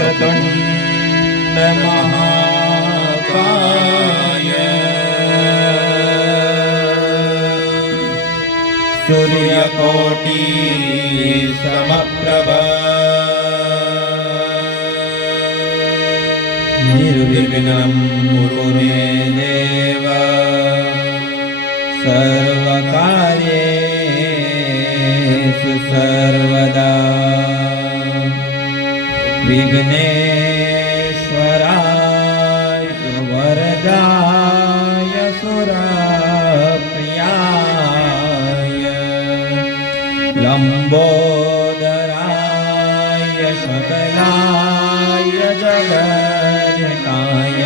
वक्रतुण्ड महाकाय सूर्यकोटि समप्रभ निर्विघ्नं कुरु मे देव सर्वकार्येषु सर्वदा विघ्नेश्वराय वरदाय सुरप्रियाय लंबोदराय सकलाय जगन्नाय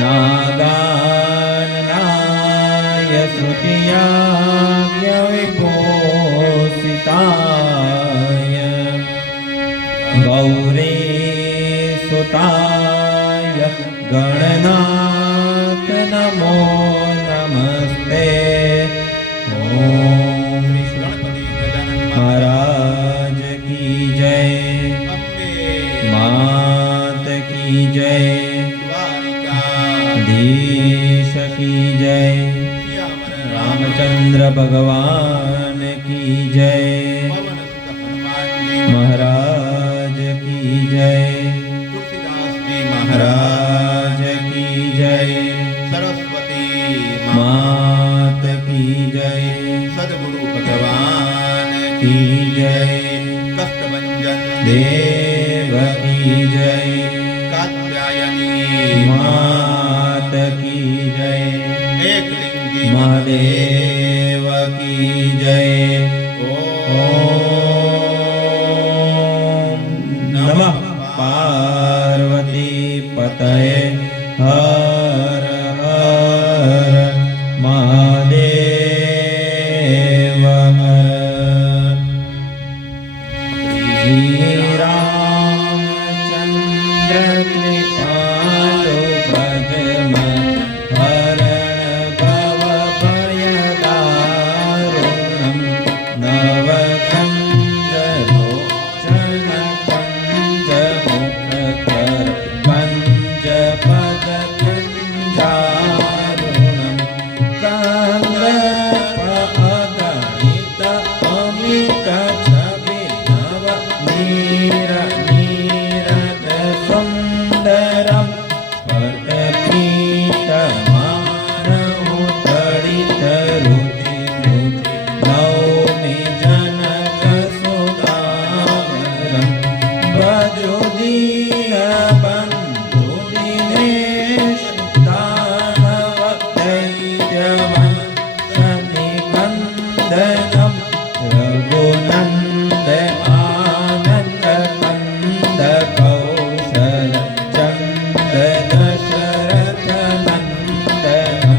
नागाननाय श्रुतियाज्ञ विभूषिताय गौरी सुताय गणनाथ नमो नमस्ते। ओम गणपति गजानन महाराज की जय, मात की जय, द्वारिकाधीश की जय, रामचंद्र भगवान की जय, महाराज की जय, तुलसीदास जी महाराज की जय, सरस्वती मात की जय, सद्गुरु भगवान की जय, कष्टभंजन देव की जय, कात्यायनी मात की जय, एकलिंगी महादेव की जय। ओम नमः पार्वती पतये हर हर महादेव हर। श्री रामचंद्र कृपालु भजमन हरण भव भय दारुणं नवकंज लोचन पंच मुख कर पंच पद कंजारुणं कंद प्रगणित अमित छवि नव नीर नीरद सुंदरं पटपीठ मानव तड़ित रुचि रुचि नौमि जनक सुदामरं भजो दीन बंधु दिनेश दानव दैत्यवं सनिकंदनं रघुनंद आनंद कंद कौशल चंद दशरथ नंदन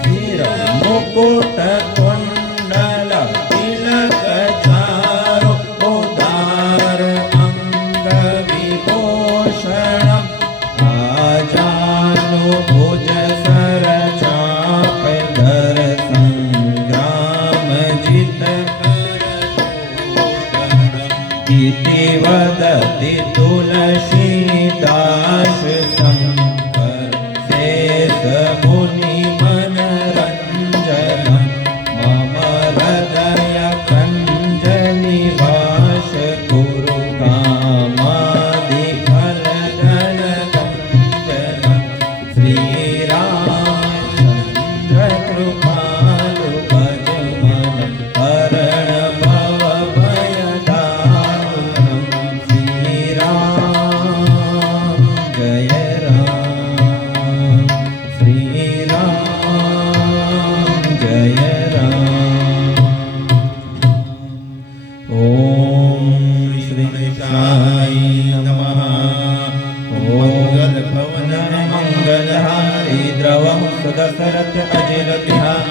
शिर मुकुट कुंडल तिलक चारु उदार अंग विभूषणम् आजानुभुज सर चाप धर संग्राम जित कर इति वदति तुलसीदास शंकर शेष मुनि मनरंजन मम हृदय कंज निवास कुरु कामादि फल गण कंजन श्री रामचंद्र कृपालु भजमन हरण भव भय दारुणं। श्री राम जय राम, श्री राम जय राम। ओम श्री गणेशाय नमः। ओम भवन मंगलहारी द्रवम सुदशरथ अजिर बिहार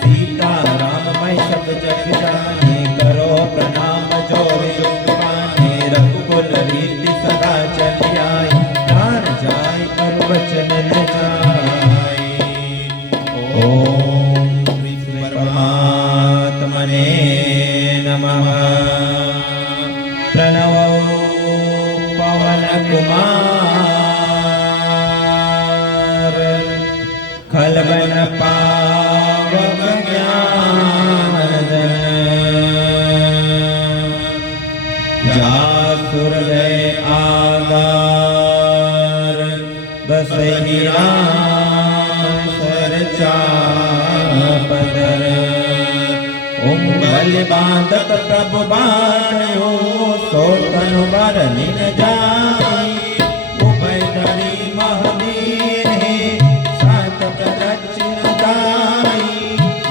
सीताराममय सब जग जाने करो प्रणाम जो विष्णु पाने रघुकुल रीति सदा चली आई प्राण जाय पर वचन न जाय। ओम श्री परमात्मने नमः। प्रणवो कुमार खलबन पावक ज्ञान जन जासुर जय आगार बसहि राम सरचापदर बल बांधत प्रभु बाणो सोतनु बर निन जाई उभय धरी महावीर हे सात प्रदक्षिण दाई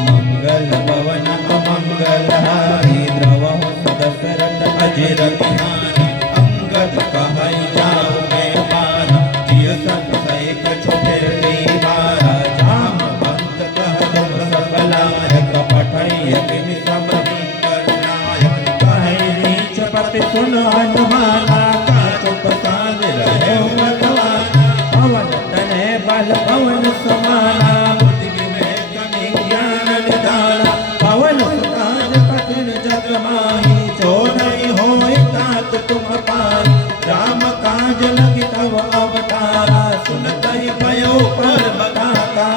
मंगल भवन अमंगल हारी द्रवहु सदशरथ अजिर बिहारी अंगद कहै जाऊ मेहमान जिय सत सैक छुटिर दीवारा जाम बंत कह तुम सकलायक पठैयक निसमहि करनायक कहै नीच पति सुन हनुमाना का चुप साज रहे भगवान पवन तनय बल पवन समाना बुद्धि में कनि ज्ञान निधाना पवन सुताज कठिन जग माही जो नहीं होय तात तुम पाई राम काज लगी तव अवतारा सुनतहि भयो पर बधाता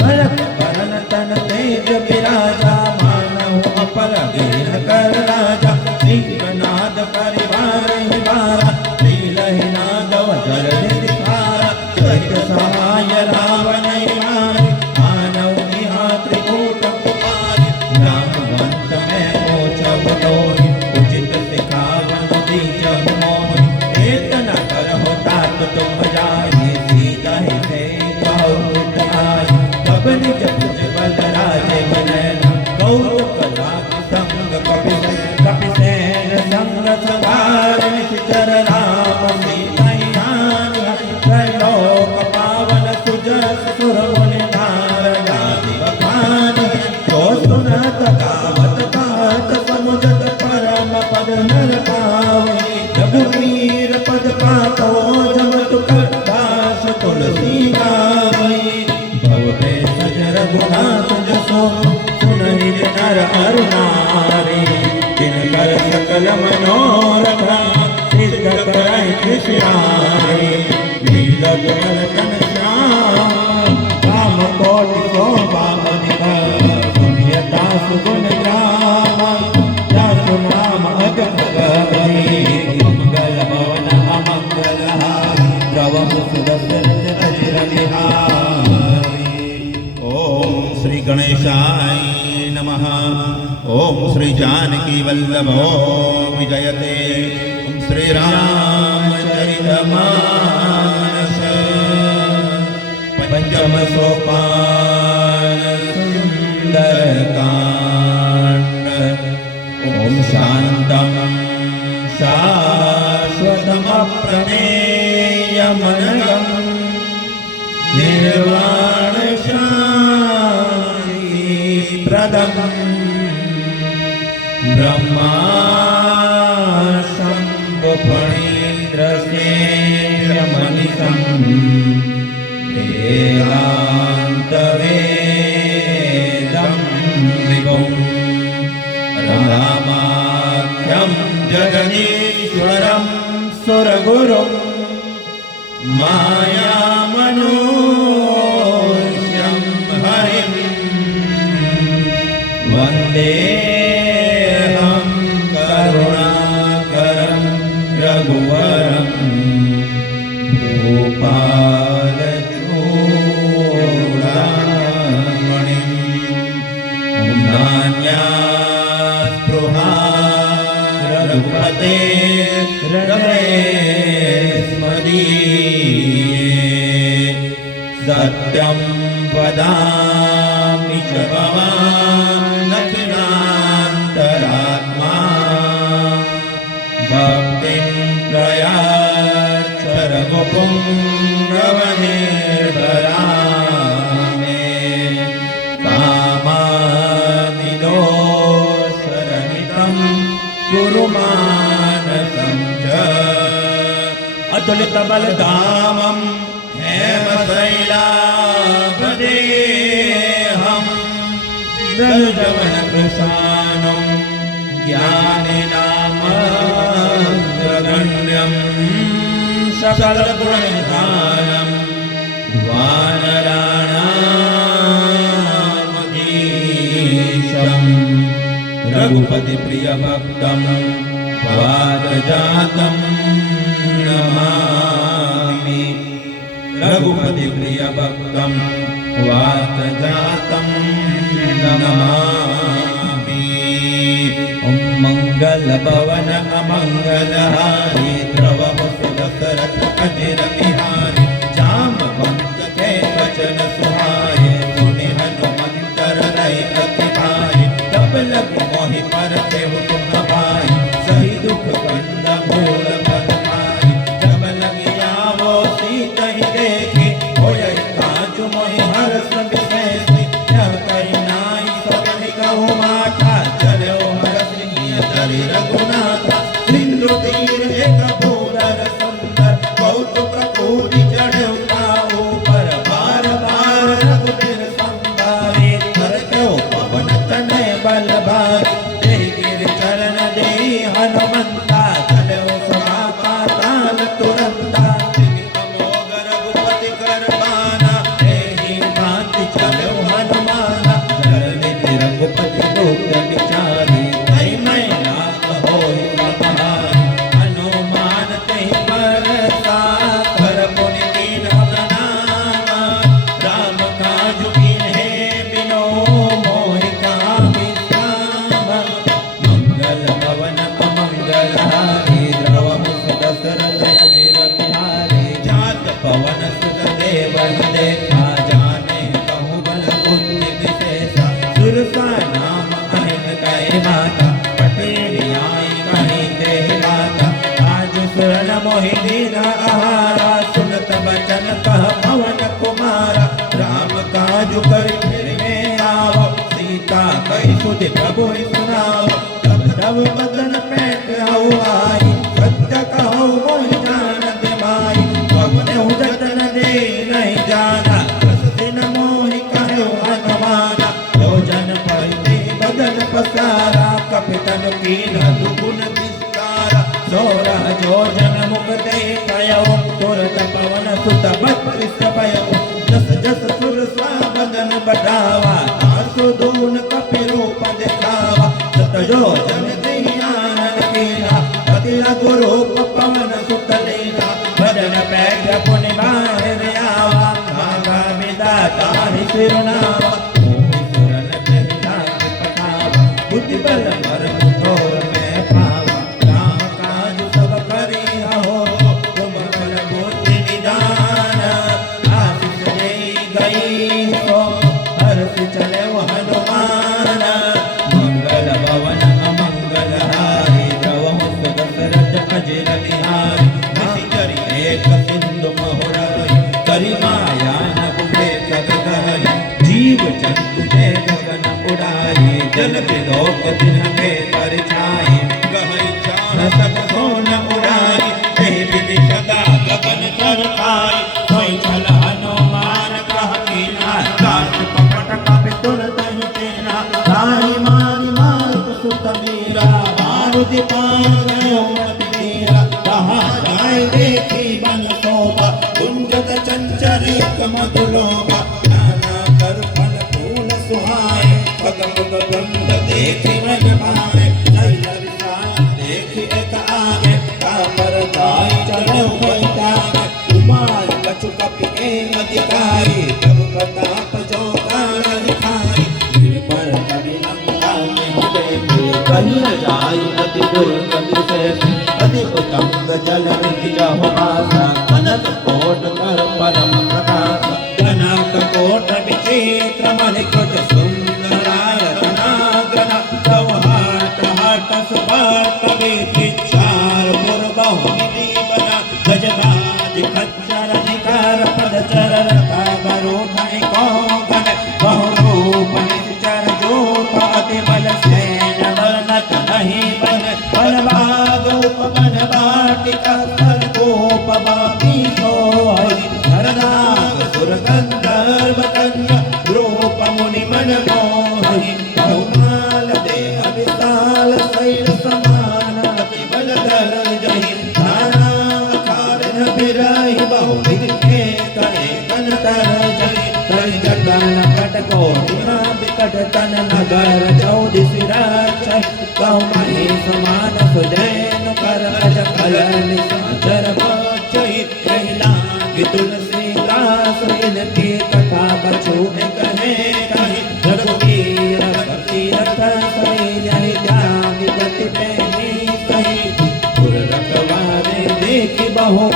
भरत बरन तन तेज विराजा मानहु अपर दीन कर राजा सिंहनाद परिवार ही बारा लीलहि नादव जल दिखारा सहित सहाय रावण मारि मानव निहा त्रिकूट कुमारी रामवंत में मोचब डोरी उचित सिखावन दीजब मोहि एतन करहु तात तुम जाई सीता ही से बहुत आई तब निज भुज बल राजे बनैना गौर कला संग कपिसेन संग सवार निश्चर राम सीता त्रैलोक पावन सुजस सुर मुनि नारदादि बखान जो सुनत गावत गात समुझत परम पद नर पावै रघुवीर पद पातो जमत करदास तुलसी गावै भव भेषज रघुनाथ जसो सुनहि नर अरु नारी जिनकर सकल मनोरथ सिद्ध करहि कृष्णारी लीलक मलकन श्याम राम कोटि शोभा अधिकार सुनियता सुगुण ग्राम जासु नाम अगम गहरी मंगल भवन अमंगल हारी द्रवहु सुदशरथ अजिर बिहारी। ओम श्री गणेशाय नमः। ओम श्री जानकी वल्लभो विजयते। ओम श्री रामचरितमानस पंचम सोपान सुंदरकांड। ओम शांतं शाश्वतमप्रमेयमनघं निर्वाण शान्तिप्रदम् ब्रह्मा शंभु फणीन्द्रसेव्यमनिशं वेदान्तवेदं विभुं रामाख्यं जगदीश्वरं सुरगुरुं मायामनूष्यं हरिं वन्देऽहं करुणाकरं रघुवरं भूपालचूडामणिं। नान्यास्पृहा रघुपते हृदयेस्मदीये सत्यं वदामि च भवानखिलान्तरात्मा भक्तिं प्रयाच्छ रघुपुङ्गवनिर्भरा मे कामादिदोषरहितं कुरु मानसं च अतुलितबलधामं हेमशैलाभदेहं दशवनकृशानं ज्ञानिनामग्रगण्यं सकल गुण निधानम वानराणामधीशम रघुपति प्रिय भक्तम वातजातम नमामि रघुपति प्रिय भक्तम वातजातम नमामि ओम मंगल भवन अमंगलहारी द्रवमुसुदशरथ अजिर बिहारी जामवंत के वचन सुहाए सुनि हनुमंतर रय अति भाई तब लग मोहि पर देहु तुम भाई सही दुख कंद भूल फल पाई जब लगी आवो सीता ही देखी होय काज मोहि हर्ष विशेषी यह कही नाई सबहि कहु माता चलो हर्ष धरि रघुनाथ सिंधु तीर एक भूधर सुंदर कौतुक पूरी चढ़े उताऊ पर बार बार रघुवीर संभारे कर क्यों पवन तनय बल भारी देहि गिर चरण देहि हनुमंता चलो सभा पाताल तुरंता अमोघ रघुपति कर बाना देहि भांति चलो हनुमाना चरण रघुपति लोक विचारी तै मैं नाथ होई प्रभारी हनुमान तै परसा कर पुनि कीन नामा राम काज कीन्हे बिनो मोहि कहा विश्राम मंगल भवन अमंगल हारी द्रव मुख दशरथ अजिर बिहारी जात पवन सुत देवन देखा जाने कहु बल बुद्धि विशेषा सुरसा नाम अहिन कहे माता पटेल आई कहीं देहि माता आज शरण मोहि दीना आहारा सुनत बचन कह पवन कुमारा राम काज कर फिर में आओ सीता कही सुधि प्रभु सुनाओ तब तब बदन पैठ हऊ आई सत्य कहो मोहि जानत माई पवन जतन दे नहीं जाना दस दिन मोहि कहो हनुमाना योजन परिधि बदन पसारा कपितन कीन दुगुन विस्तारा सोरह योजन मुख दे पयो तुरत पवन सुत बत्रिस पयो जस जस सुर स्वा बदन बढ़ावा आसु दून कपि रूप दिखावा सत योजन देहि आनन कीना अति लघु रूप पवन सुत लीला बदन पैठ पुनि बाहिर आवा मांगा विदाता ही सिरनावा बुद्धि बल परम थोर में पावा राम काज सब करी हो तुम बल बुद्धि निदान आशीष दे गई हो हर्ष चले हनुमान मंगल भवन अमंगल हारी द्रव मुख दशरथ अजिर बिहारी निशि करी एक सिंधु महुरहि करी माया न बुझे जगदहरि जीव जंतु जय गगन उड़ाई जल विलोक दिन के परिछाई गहई चाह सक सोन उड़ाई तेहि विधि सदा गगन तर खाई सोई छल हनुमान कह कीना दास कपट कपि तुरत ही तेना ताहि मारि मारुत सुत वीरा मारुति पाय गयो अति धीरा कहा जाय देखी बन शोभा कुंजत चंचरिक मधुलोभा नाना कर फल फूल सुहाए पग पग गंध देखि मन भाए नैन विशाल देखि एक आगे कापर गाय चढ़ो बैठागे कुमार कछु कपि के अधिकारी प्रभु प्रताप जो काल दिखाई गिर पर कवि लंका में देखे कहीं न जाई अति दुर्गति से अति उत्तंग जल निधि जहो आसा कनक कोट कर परम प्रकाश कनक कोट विचित्र मणिकुट सुंदराय रत्नाग्रह सौहाट हाट सुपाट विचार पूर्वहु निधि बना गजराज खच्चर निकार पद चरण काबरो धनि कौगन बहुरूप निश्चर जोत अति बल सैन वर्णत नहीं बन बलभाग उपवन वाटिका सर्वोप बापी सोहरि नरनाग सुर गंधर्व कन्या रूप मुनि नगर 14 सिरच कौ महेश मानस जैन कर अज कलन साचर लागी तुलसीदास इनकी कथा बचू कहे कही रघुवीर तीरथ सही त्यागी गति प्रेमी कही पुर रखवारे देखी बहु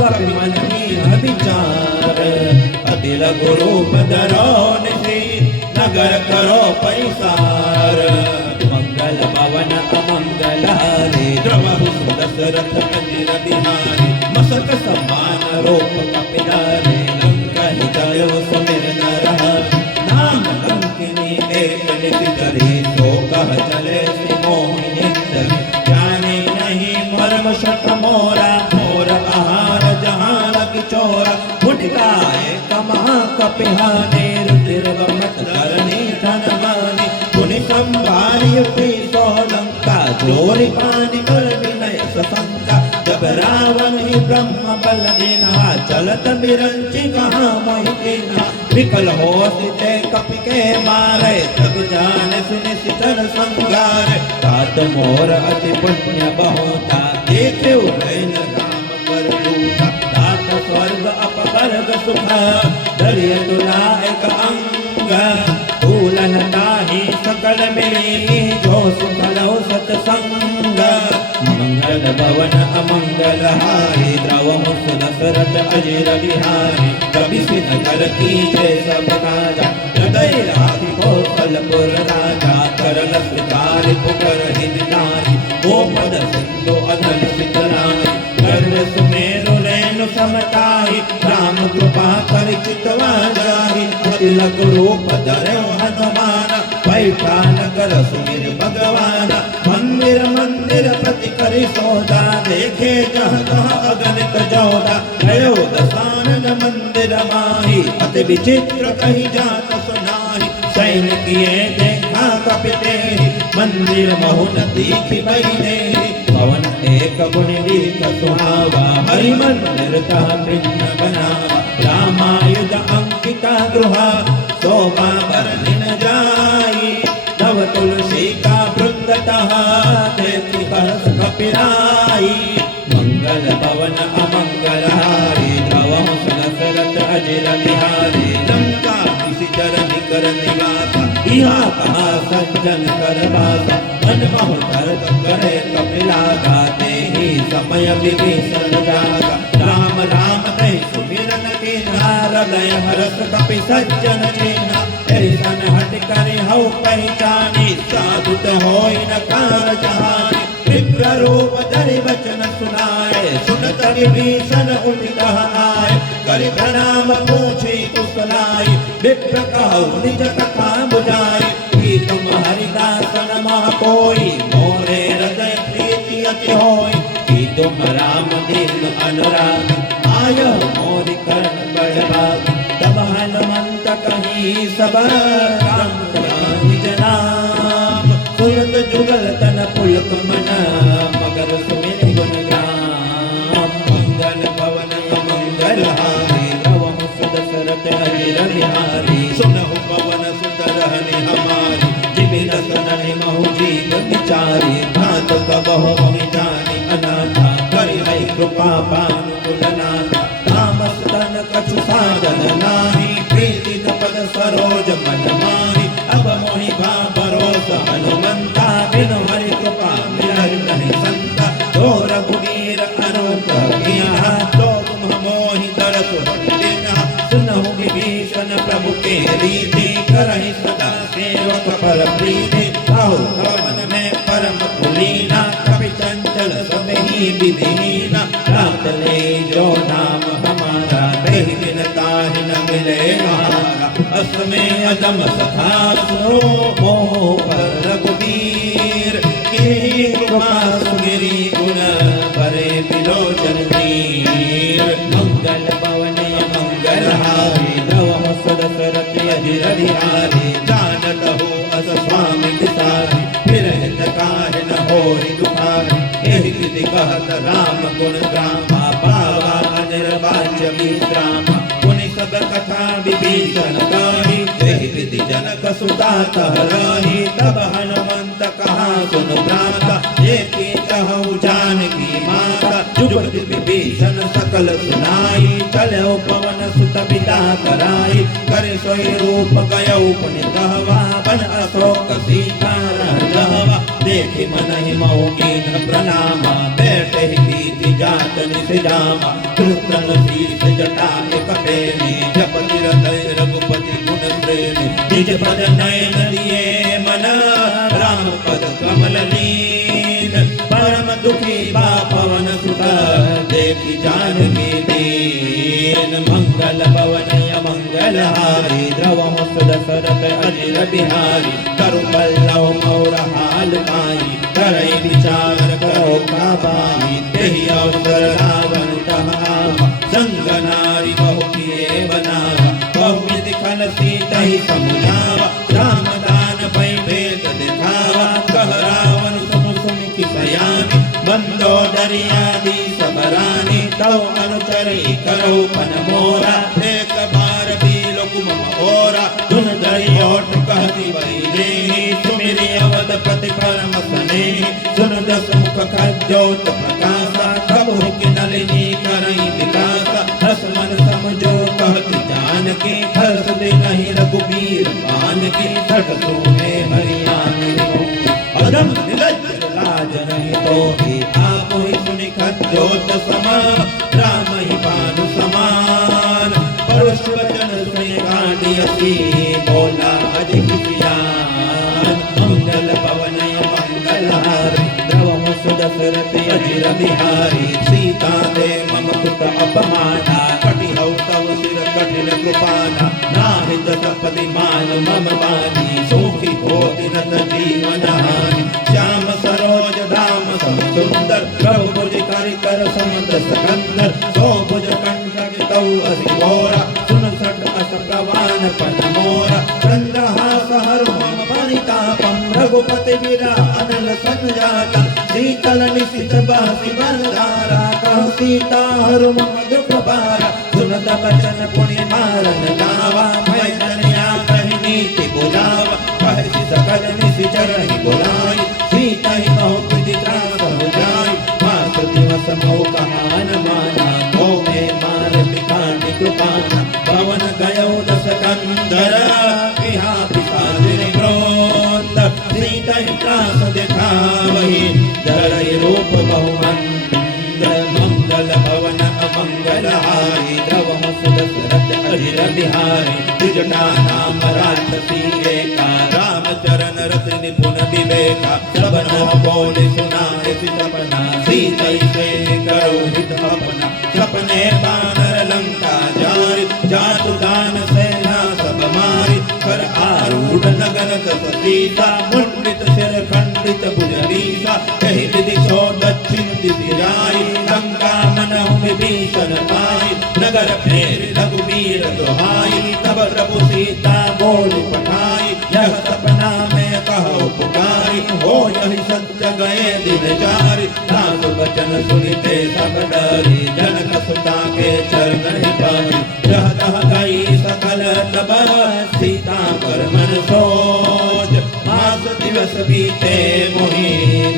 कवि मन की विचार अतिल गुरु पधरो निधि नगर करो पैसार मंगल भवन अमंगल हारी द्रवहु दशरथ मंदिर बिहारी मसक समान रूप कपिलारी लंका ही जयो सुमिर नरहरि नाम लंकिनी एक निधि करी तो कह चले से मोहिनी जाने नहीं मर्म शत मोरा मोर आहार जहान की चोरा फुटकाए कमहा कपिहाने रुचिर वमत धरणी धनवानी पुनि संभारी पीसो लंका जोरी पानी कर विनय ससंका जब रावण ही ब्रह्म बल देना चलत बिरंची कहाँ मोहिना विकल हो सिते कपि के मारे तब जान सुनि सितर संगार तात मोर अति पुण्य बहुता देखे उभयन राम पर दूता तात स्वर्ग अपवर्ग सुख दरिय तुला एक अंग तूलन ताहि सकल मिली जो सुखलो सत्संग मंगल भवन अमंगल हारी द्रवहु दशरथ अजिर बिहारी कवि नगर की जय सब राजा हृदय राधि कौशलपुर राजा करल सुधारि पुकर हिन नारी गोपद सिंधु अनल सितराई गर्व सुमेरु रेणु समताई राम कृपा कर चितवा जाहि अतिलक रूप धरौ हनुमान बैठा नगर सुमिर भगवान मंदिर मंदिर प्रति करि सौदा देखे जहाँ तहाँ अगणित जोदा गयो दसानन मंदिर माही अति विचित्र कही जात सुनाही सैन किए देखा कपि तेहि मंदिर महु न दीखि बहिने भवन एक गुण रीत सुहावा हरि मंदिर तह भिन्न बनावा रामायुध अंकिता गृहा शोभा बरनिन जाई नव तुलसी का वृंद तहा देखि हर्ष कपिराई मंगल भवन अमंगल हारी द्रवहु दशरथ अजिर बिहारी लंका किसी चरण कर निवासा यहाँ कहा सज्जन कर वासा मन मोह दर्द करे कपिला गाते ही समय विभीषण जागा राम राम कह सुमिरन के हृदय हरस कपि सज्जन चेना ऐसन हट करे हौ पहचानी साधुत होई न कार जहानी विप्र रूप धरि वचन सुनाए सुनत विभीषण उठ आए करि प्रणाम पूछी कुशलाई विप्र कहु निज कथा बुझाई कि तुम हरिदासन मह कोई मोरे हृदय प्रीति अति होई कि तुम राम दीन अनुराग आय मोरि कर्ण बड़भाग तब हनुमंत कही सब राम निज नाम सुरत जुगल तन पुलक मना मगर सुमिर गुण ग्राम मंगल भवन मंगल हारी द्रवहु दशरथ अजिर बिहारी सुनहु पवन सुत रहनि हमारी जिमिन सनहि महु जीव विचारी भात कबहु मोहि जानि अनाथा करि है कृपा बानु कुलनाथा तामस तन कछु साधन नाही प्रीति न पद सरोज मन माही अब मोहि भा भरोसा हनुमंता बिनु हरि कृपा मिलहि नहीं संता तो रघुवीर अनुग्रह किया तो तुम मोहि दरस हटिना सुनहु विभीषण प्रभु के रीति करहि सदा सेवक पर प्रीति आहु भवन में परम कुलीना कपि चंचल सब ही विधिहीना रात ले जो नाम हमारा तेहि दिन ताहि न मिले हारा असमें अदम सखा सुनो मोह पर रघुवीर की कृपा सुगिरी गुण परे विलोचन नीर मंगल भवन मंगल हारी द्रवहु दशरथ अजिर बिहारी जानत हो अस स्वामी विसारी फिर हित काहि न होरि दुखारी एहि विधि कहत राम गुण गामा पावा अनिर्वाच्य विश्रामा पुनि सब कथा विभीषण गाही एहि विधि जनक सुता तह रही तब हनुमंत कहा सुन भ्राता एकी कहूँ जानकी माता जुगत विभीषण सकल सुनाई चलो पवन सुत बिदा कराई करे सोई रूप गयो पुनि कहवा बन अशोक सीता रहवा देखि मन ही मौकीन प्रणामा बैठे ही बीति जात निजामा कृतन शीस जटा एक पेनी जपति हृदय रघुपति गुण प्रेमी निज पद नयन दिए मन राम पद कमल लीन परम दुखी बा पवन सुत देखि जानकी दीन मंगल भवन मंगल हारी द्रवम सुदशरथ अजिर बिहारी तरु पल्लव मौर हाल पाई करई विचार करो काबाई तेहि अवसर रावण कहा संग नारी बहु किए बनावा बहु विधि खल सीता ही समुझावा राम दान भई भेद दिखावा कह रावण सुनु सुन की सयानी बंदो दरिया दी सबरानी तौ अनुचरी करो पन मोरा एक बार बीलो कुम ओरा तुन दरियोट कहती वही देही सुमिरि अवधपति परम स्नेही सुन दस मुख खज्जोत प्रकाशा कबहु की नलिनी करई विकासा हस मन समझो कहती जानकी हर्ष दे नहीं रघुबीर मान की छठ सोने हरियाणी अदम निलज्ज लाज नहीं तो ही आप ही सुनि खज्जोत समान राम ही भानु समान परुष वचन सुनि गांडियसी बोला अधिक ज्ञान मंगल पवन मंगल हारी द्रवम सुदशरथ अजिर बिहारी सीता दे मम कुत अपमाना कटि हौ तव सिर कठिन कृपाना नाहित सपदि मान मम बानी सुखी होति नत जीवन हानि श्याम सरोज धाम सम सुंदर प्रभु भुज कर समद सकंदर सो भुज कंठ तौ असि घोरा सुन सठ अस प्रवान पन मोरा चंद्रहास हर मम परितापम रघुपति वीरा अनल संजाता शीतल निशित बासी बरदारा कह सीता हर मम दुख बारा सुनत बचन पुण्य मारन गावा मैं तनया कहि नीति बुझावा कहि सकल निशिचर ही बुलाई सीता ही बहुत त्रास हो जाई मास दिवस मोह कहान माना तो में मार पिकांड कृपाना पवन गयो दस कंदर विहा पिशाचिनी क्रोध सीता ही त्रास दिखावही धरई रूप बहुमंदर मंगल भवन अमंगल हारी द्रवम सुदशरथ अजिर बिहारी त्रिजटा नाम राक्षसी एका राम चरण रत निपुण विवेका सबनो बोले सुनाए सपना सीता से करो हित अपना सपने बानर लंका जारी जातु दान सेना सब मारी कर आरूढ़ नगन दस सीता मुंडित सिर खंडित भुजनीसा कही विधि सो दक्षिण दिशि जाई लंका मनहु विभीषण पाई नगर फेर रघुबीर दुहाई तब प्रभु सीता बोल पठाई यह सपना में कहो पुकारी हो यही सत्य गए दिन जारी दास वचन सुनिते सब डरी जनक सुता के चरण पाई यह दह गई सकल तब सीता कर मन सोच मास दिवस बीते मोहि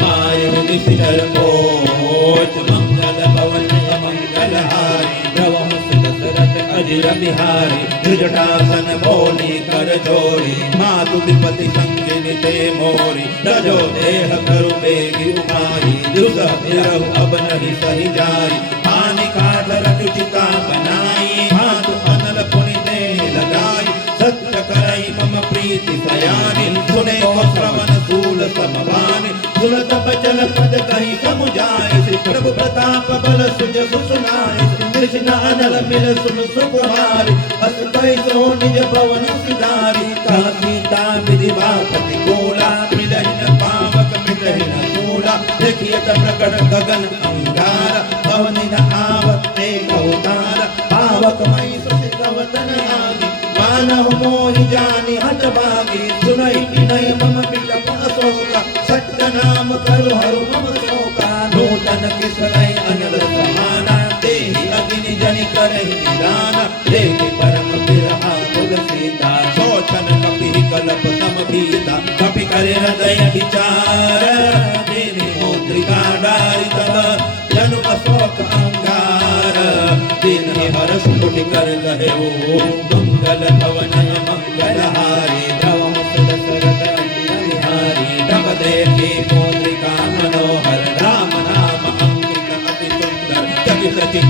मायु निशिचर कोच मंगल भवन मंगल हारी द्रवम सुदशरथ अजिर बिहारी त्रिजटासन बोली कर जोरी मातु विपति संगिनी ते मोरी तजो देह करु बेगी उमारी दुसह बिरहु अब नहीं सही जाई हानि काट रचुचिता बनाई मातु अनल पुनि देह लगाई सत्य करई मम प्रीति सयानी सुने को श्रवण सूल समवानी सुनत बचन पद कहीं समुझाए श्री प्रभु प्रताप बल सुज सुनाए कृष्ण अनल मिल सुन सुकुमारी हस कई सो निज भवन सिधारी कह सीता विधि बापति बोला मिलहिन पावक मिलहिन सूला देखिए प्रकट गगन अंगारा भवनि न आवत एक अवतारा पावक मई सुसितवतन आगी मानव मोहि जानी हत भागी सुनई विनय मम बिलप अशोका सत्य नाम करु हरु मम शोका नूतन किसलय अनल समाना देहि अग्नि जनि करहि निदाना देखि परम बिरहा तुलसीदास सोचन कपि कलप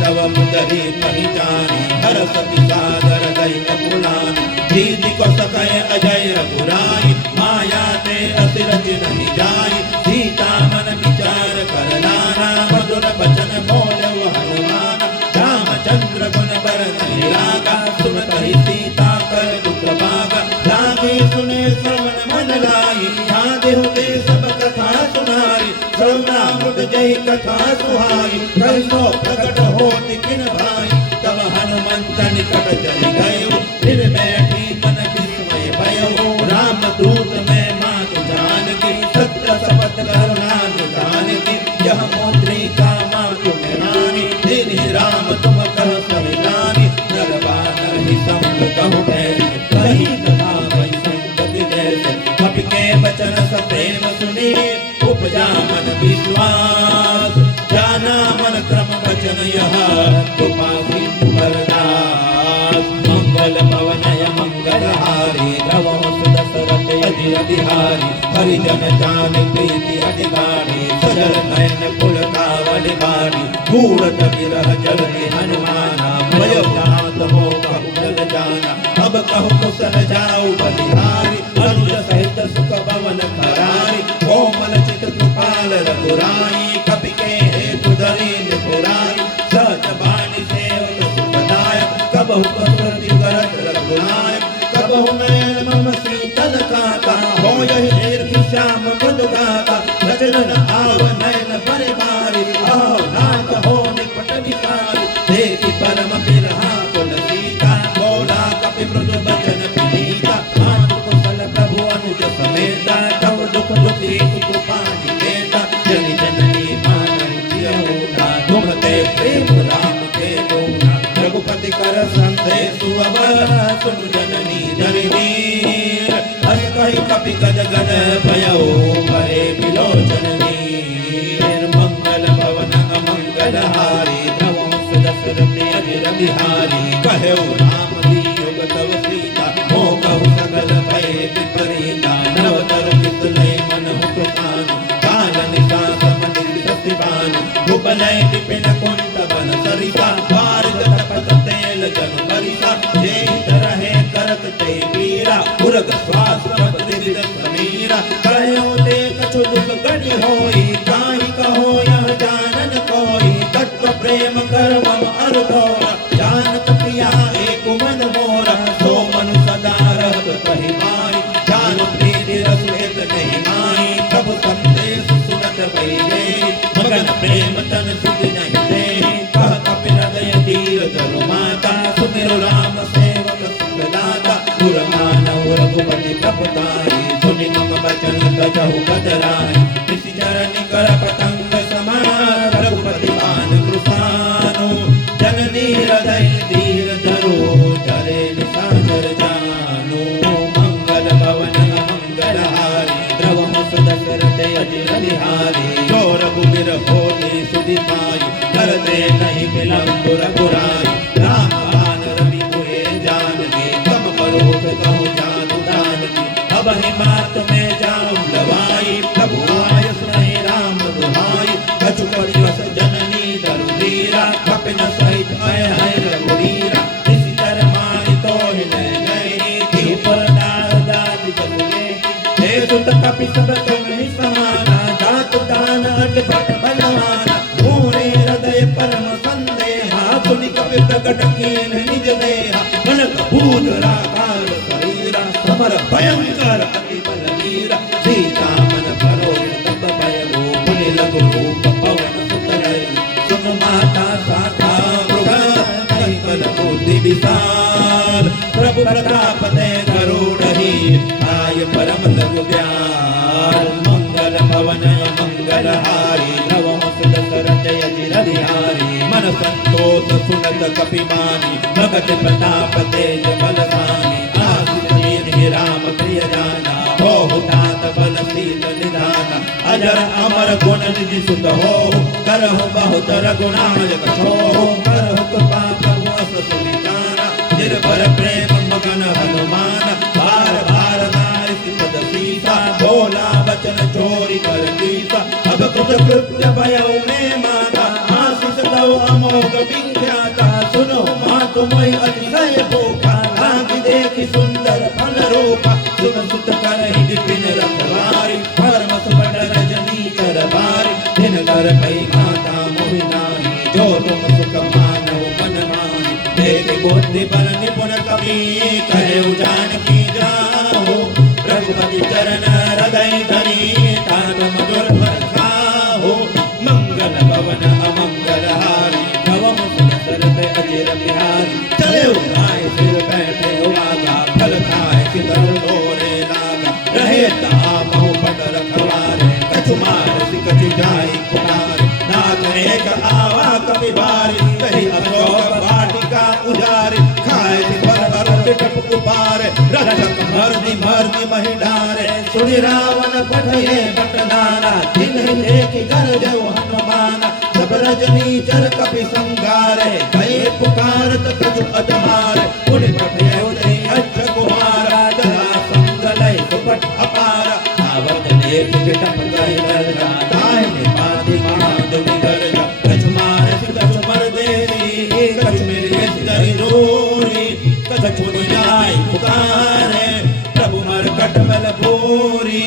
तव मुदरी पहिचानी हरस विषादर दैव कुलानी जीति को सकय अजय रघुराई माया ते असिरज नहीं जाई सीता मन विचार कर लाना मधुर बचन बोले हनुमान रामचंद्र गुण बर नहीं लागा सुनत ही सीता कर दुख भागा लागे सुने श्रवण मन लाई देहु दे सब कथा सुनाई श्रवणामृत जय कथा सुहाई कैसो प्रकट होति किन भाई तब हनुमंत निकट चली गयो फिर बैठी मन विस्मय भयो राम दूत में मात जानकी सत्य शपथ करुणा जानकी यह मोत्री का मातु में रानी तेरी राम तुम कर सविधानी नरवान ही संग कहु कहीं कथा वही संगति जैसे कपि के वचन सब प्रेम सुनी उपजा मन विश्वास जाना मन क्रम वचन यह कृपा सिंधु वरदास मंगल पवनय मंगल हारी द्रवो सुदशरथ अजिर बिहारी हरिजन जान प्रीति अधिकारी सजल नयन कुल कावल बारी घूरत विरह जलति हनुमाना भय जात हो कहु जल जाना अब कहु कुशल जाऊ बलिहारी अनुज सहित सुख पवन करारी कोमल चित कृपाल रघुराई कपि के हेतु दरीन पुराई सहज बाणी सेवक सुखदायक कबहु कसुरति करत रघुनायक कबहु नयन मम शीतल काका हो यही दीर्घ श्याम मधु गाता रचन आव नयन परिवारी अहो नाथ हो निकट विकारी देखि परम बिरहा कुल सीता बोला कपि मृदु बचन पीता मातु कुशल प्रभु अनुज समेता तव दुख दुखी कृपानि देता जनि जननी मानव जियहुना तुम ते प्रेम राम के गुना रघुपति कर संदेशु अवर सुनु जननी धरिधीर हस कहि कपि गज गज भयो परे बिलोचन नीर मंगल भवन अमंगल हारी द्रवो सुदशरथ अजिर बिहारी कहु राम वियोग तव सीता हो कहु सकल भय विपरीता नवतर विसलय मन हुतुकानु काल निशास मनिल सतिबानु भुबलय विपिन कुंत बन सरिता वारिद तपत तेल जन बरिसा जेत रहे करत ते पीरा उरग श्वास पद विद समीरा कहो ते कछु दुख गढ़ होई काहि कहो यह जानन कोई तत्व प्रेम कर मम अरघोरा जानत प्रिया एक मन मोरा सो मनु सदा रहत कहि माई जान प्रीति रस एक नहीं माई प्रभु संदेश सुनत भइले मगन प्रेम तन सुध नहीं दे कह कपि हृदय धीर धरु माता सुमिरु राम सेवक सुखदाता गुर मानव रघुपति प्रभुताई सुनि मम वचन गजहु गजराई किसी चरण कर पतंग समान रघुपति मान कृपानु जननी हृदय धीर धरो डरे निशाचर जानो मंगल भवन मंगल हारी द्रवो सुदशरथ अजिर बिहारी जो रघुवीर होते सुदिताई करते नहीं विलंब रघुराई राम बाण रवि हुए जानकी कम करोत कहु जानु दानकी अब ही मात में जाऊं लवाई प्रभु आय सुनहि राम दुहाई कछु परिवस जननी दरु धीरा कपिन सहित अय है रघुवीरा इसी तरह मारी तो ले गई की परदार दाद जगुगे हे सुत कपि सब तुम ही समाना दात दान अट भट बलवाना भूरे हृदय परम संदेहा सुनि कपि प्रकट कीन निज देहा कनक भूत राकार शरीरा समर भयंकर अति बलवीरा सीता मन परोस तब भयो मुनि लघु रूप पवन सुतरय सुन माता साथा मृग कहि बल बुद्धि विशाल प्रभु प्रताप ते करुणहि आय परम लघु ब्याल मंगल भवन मंगल हारी द्रवो सुदशरथ अजिर बिहारी मन संतोष सुनत कपि मानी भगत प्रताप तेज बलशानी आशिष दीन राम प्रिय जाना हो तात बल शील निधाना अजर अमर गुण निधि सुत हो करहु बहुत रघुनायक छो करहु कृपा प्रभु अस सुनिधाना निर्भर प्रेम मगन हनुमान बार बार नारि पद सीता बोला बचन चोरी कर दीसा अब कुछ कृत्य भयो में माता आशीष दो अमोघ बिंग तो मोहि अतिशय भूखा, लागी देखी सुंदर फल रूपा। सुन सुत करहि विपिन रखवारी, परमस बड़ रजनी कर बारी। दिन कर भई माता मोहि नाही, जो तुम सुख मानो मन माही। देख बुद्धि बल निपुण कपि, कहे जानकी जाओ। रघुपति चरण हृदय धरी, तान मधुर फल खाओ। मंगल भवन अमंगल हारी, भवम सुन सरत अजिर बिहारी। चले उठाए सिर बैठे आगा, फल खाए सितरु तोरे लागा। रहे तामहु पट रखवारे, कछु मारसि कछु जाई पुकारे। नाथ एक आवा कपि बारी, कही अशोक वाटिका उजारी। खाए फल अरुण टप उपारे, रक्षक मर्दि मर्दि महि डारे। सुनि रावण पठये बटनाना, तिन्हि देखि गरजउ हनुमाना। सब रजनीचर कपि संगारे, गए पुकारत कछु अजमारे। पुनि पठये उदय अच्छ कुमारा, जला संगलय सुपट अपारा। आवत देख विटप गए गर्जा, दाहिने बाधि महादुनि गर्जा। कछु मारसि कछु मर्देरी, कछु मिलिए सिदरि रोरी। कछु जाय पुकारे, प्रभु मरकट बल भूरी।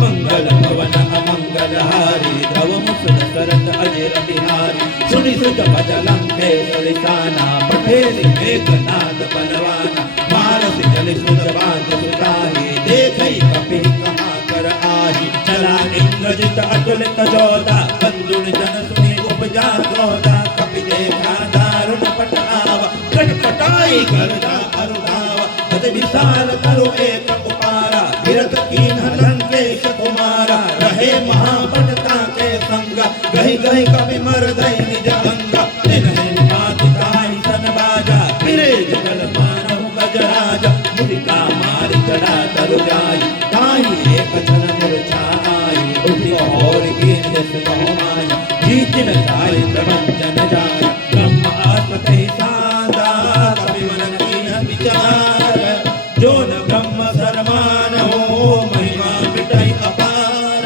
मंगल भवन अमंगल हारी, द्रव मुसुन सरत अजिर बिहारी। सुनि सुत भज लंकेश्वरि साना, पठे मेघनाद बलवाना। मानसि जलि सुत बांध सुताही, देखई कपि कहाँ कर आही। चला इंद्रजित अतुलित जोधा, बंधुन जन सुनि उपजा क्रोधा। कपि देखा दारुण पटावा, कटकटाई गर्जा अरुणावा। अति विशाल तरु एक उपारा, गिरत कीन्ह लंकेश कुमारा। रहे महाबलता के संगा, गहि गहि कपि मर्दय निज अंगा। तिन्हि मातकाई सन बाजा, फिरे जुगल मानहु गजराजा। मुदिका मारि चढ़ा तरु जाई, ताहि एक क्षण मूर्छा आई। उठि और कीन जस बहु माया, जीतिन चारि प्रबंधन जाय। ब्रह्म आत्मतहि सादा, कपि मन कीन्ह विचार। जो न ब्रह्म सरमान हो, महिमा मिटई अपार।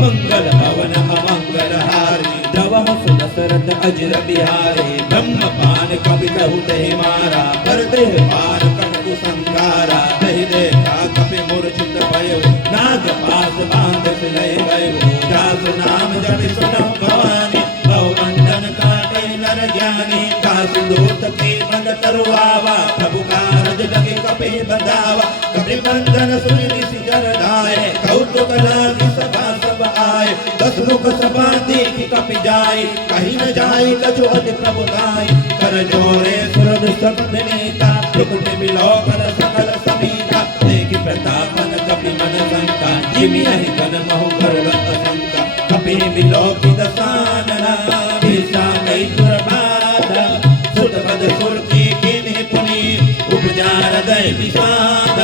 मंगल भवन अमंगल हारी, द्रवम सुन सरत अजिर बिहारी। ब्रह्म पान कपि कहु तेहि मारा, कर देह पार कटकु संकारा। तहि देखा कपि मूर्छित भयो, नाग पास बांध सिलय गयो। जासु नाम जपि सुनहु भवानी, बहुवंदन काटे नर ज्ञानी। कासु दूत की बंद तरुआवा, प्रभु कारज लगे कपि बंधावा। कपि बंधन सुनि निशिचर धाये, कौतुक लागी सभा सब आए। दस मुख सभा देखि कपि जाई, कहीं न जाई कछु अति प्रभु गाई। कर जोरे सुरद सब नेता, त्रिकुट बिलोकन सकल समीता। देखि प्रतापन कपि मन शंका, जिमि नहि कन महु गरुड़ असंका। कपि बिलोकि दसानना, भीषा गई दुर्बाधा। सुत पद सुरती किन्हि पुनि, उपजा हृदय विषाद।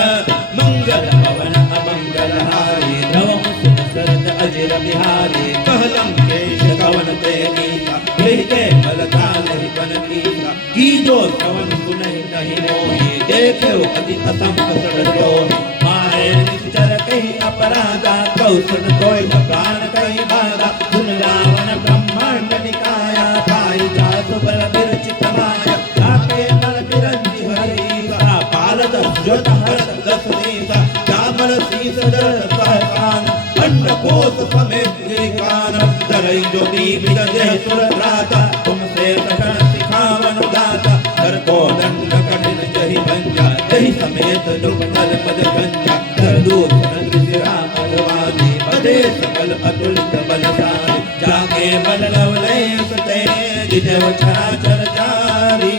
मंगल भवन अमंगल हारी, द्रव मुसुन सरत अजिर बिहारी। कहलम केश कवन ते गीता, गृहते बलता नहीं बन कीसा। कीजो कवन सुनहि नहीं मोहि, देखे अति असंख सड़ द्रोहि। मारे निश्चर कही अपराधा, कौशन कोई न प्राण कही बाधा। सुन रावण ब्रह्मांड निकाया, पाई जासु बल विरचित माया। ताके बल बिरंजि हरीसा, पालत ज्योत हरत दस दीसा। चामर शीस दर सहकान, अंडकोश समेत गिरिकान। धरई ज्योति विदजे सुर त्राता, तुमसे कठन सिखावन दाता। कर को दंड कठिन जहि भंजा, जहि समेत दुख नर पद गंजा। कर दूत नगरि राम अलवादी, बधे सकल अतुलित बलशाली। जाके बल लवलेश तेज, जितेव चराचर जारी।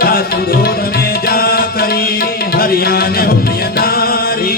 तासु दूर में जा करी, हरियाणे हो प्रिय नारी।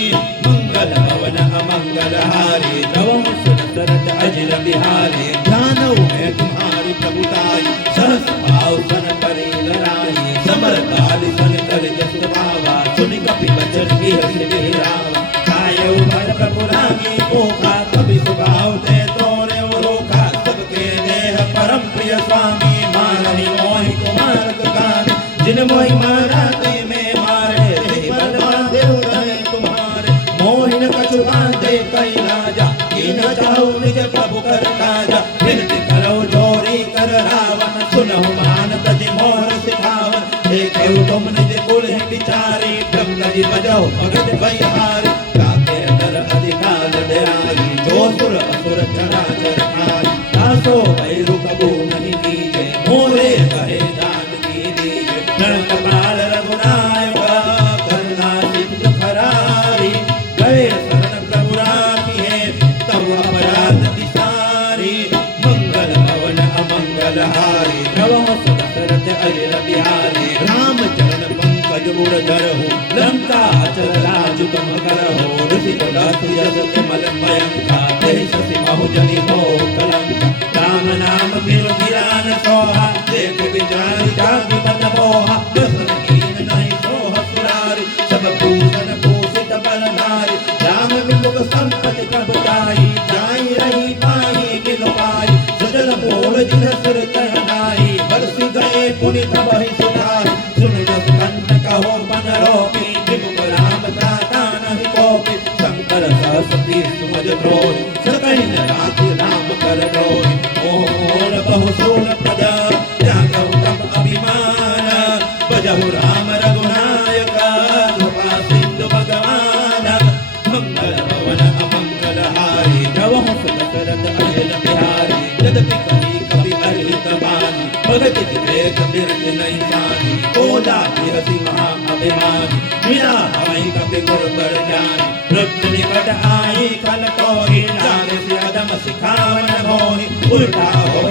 मंगल भवन अमंगल हारी, द्रव मुसुन सरत अजिर बिहारी। जानऊ मैं तुम्हारी प्रभुताई, सरस भाव सन करी लड़ाई। समर काल सन कर जस बावा, सुनि कपि बचन बिहस बिहरावा। खायउ भर प्रभु रागी पोखा, कपि सुभाव ते तोरे रोखा। सबके देह परम प्रिय स्वामी, मारहि मोहि कुमार गान। जिन मोहि मारा ते में मारे, ते बलवान देव रहे तुम्हारे। मोहिन कछु बांधे कई राजा, कीन चाहु निज प्रभु कर काजा। विनति करो जोरी कर रावण, सुनहु मान तजि मोर सिखावन। देखे तुम निज कुल ही बिचारी ब्रह्म जी बजाओ भगत भयहारी गाते नर अधिकार दयाई जो सुर असुर चराचर खाई दासो भैरु कबू नहीं कीजे मोरे कहे दान की दीजे नर कपाल रघुनायक करुणा सिंधु खरारी गए शरण प्रभु राखिए तब अपराध दिसारी मंगल भवन अमंगल हारी नवो दशरथ अजर बिहारी राम चरण पंकज उर धरहु लंका अचल राज तुम करहु ऋषि कुलस यश मल मयंका तेहि शशि बहुजनि हो कलंका राम नाम बिनु गिरान सोहा देख विचार जाति बन मोहा दसन हीन नहीं सोह सुरारी सब पूजन पूषित बलधारी राम विमुख संपत्ति कब जाई जाई रही पाई बिनु पाई सजल बोल जिन सिर कहनाई बरसी गए पुनि तब ही सुनाई सुन जस कंठ कहो मन रोपी विमुख राम दाता नहीं कोपी शंकर सरस्वती सुमज द्रोण सकल राखि राम कर द्रोण मोह बहु सून प्रद त्यागौ तम अभिमान बजहु राम रघुनायक कृपा सिंधु भगवान मंगल भवन अमंगल हारी जवहु सुदशरथ अजर बिहारी यद्यपि कभी कभी अरहित बानी भगत विवेक बिरज नहीं जानी बोला बिहसी महा अभिमानी मीरा हवाई कभी गुर पर जानी रुद्र निकट आई खल तोरी नाग से अदम सिखावन मोहि उल्टा हो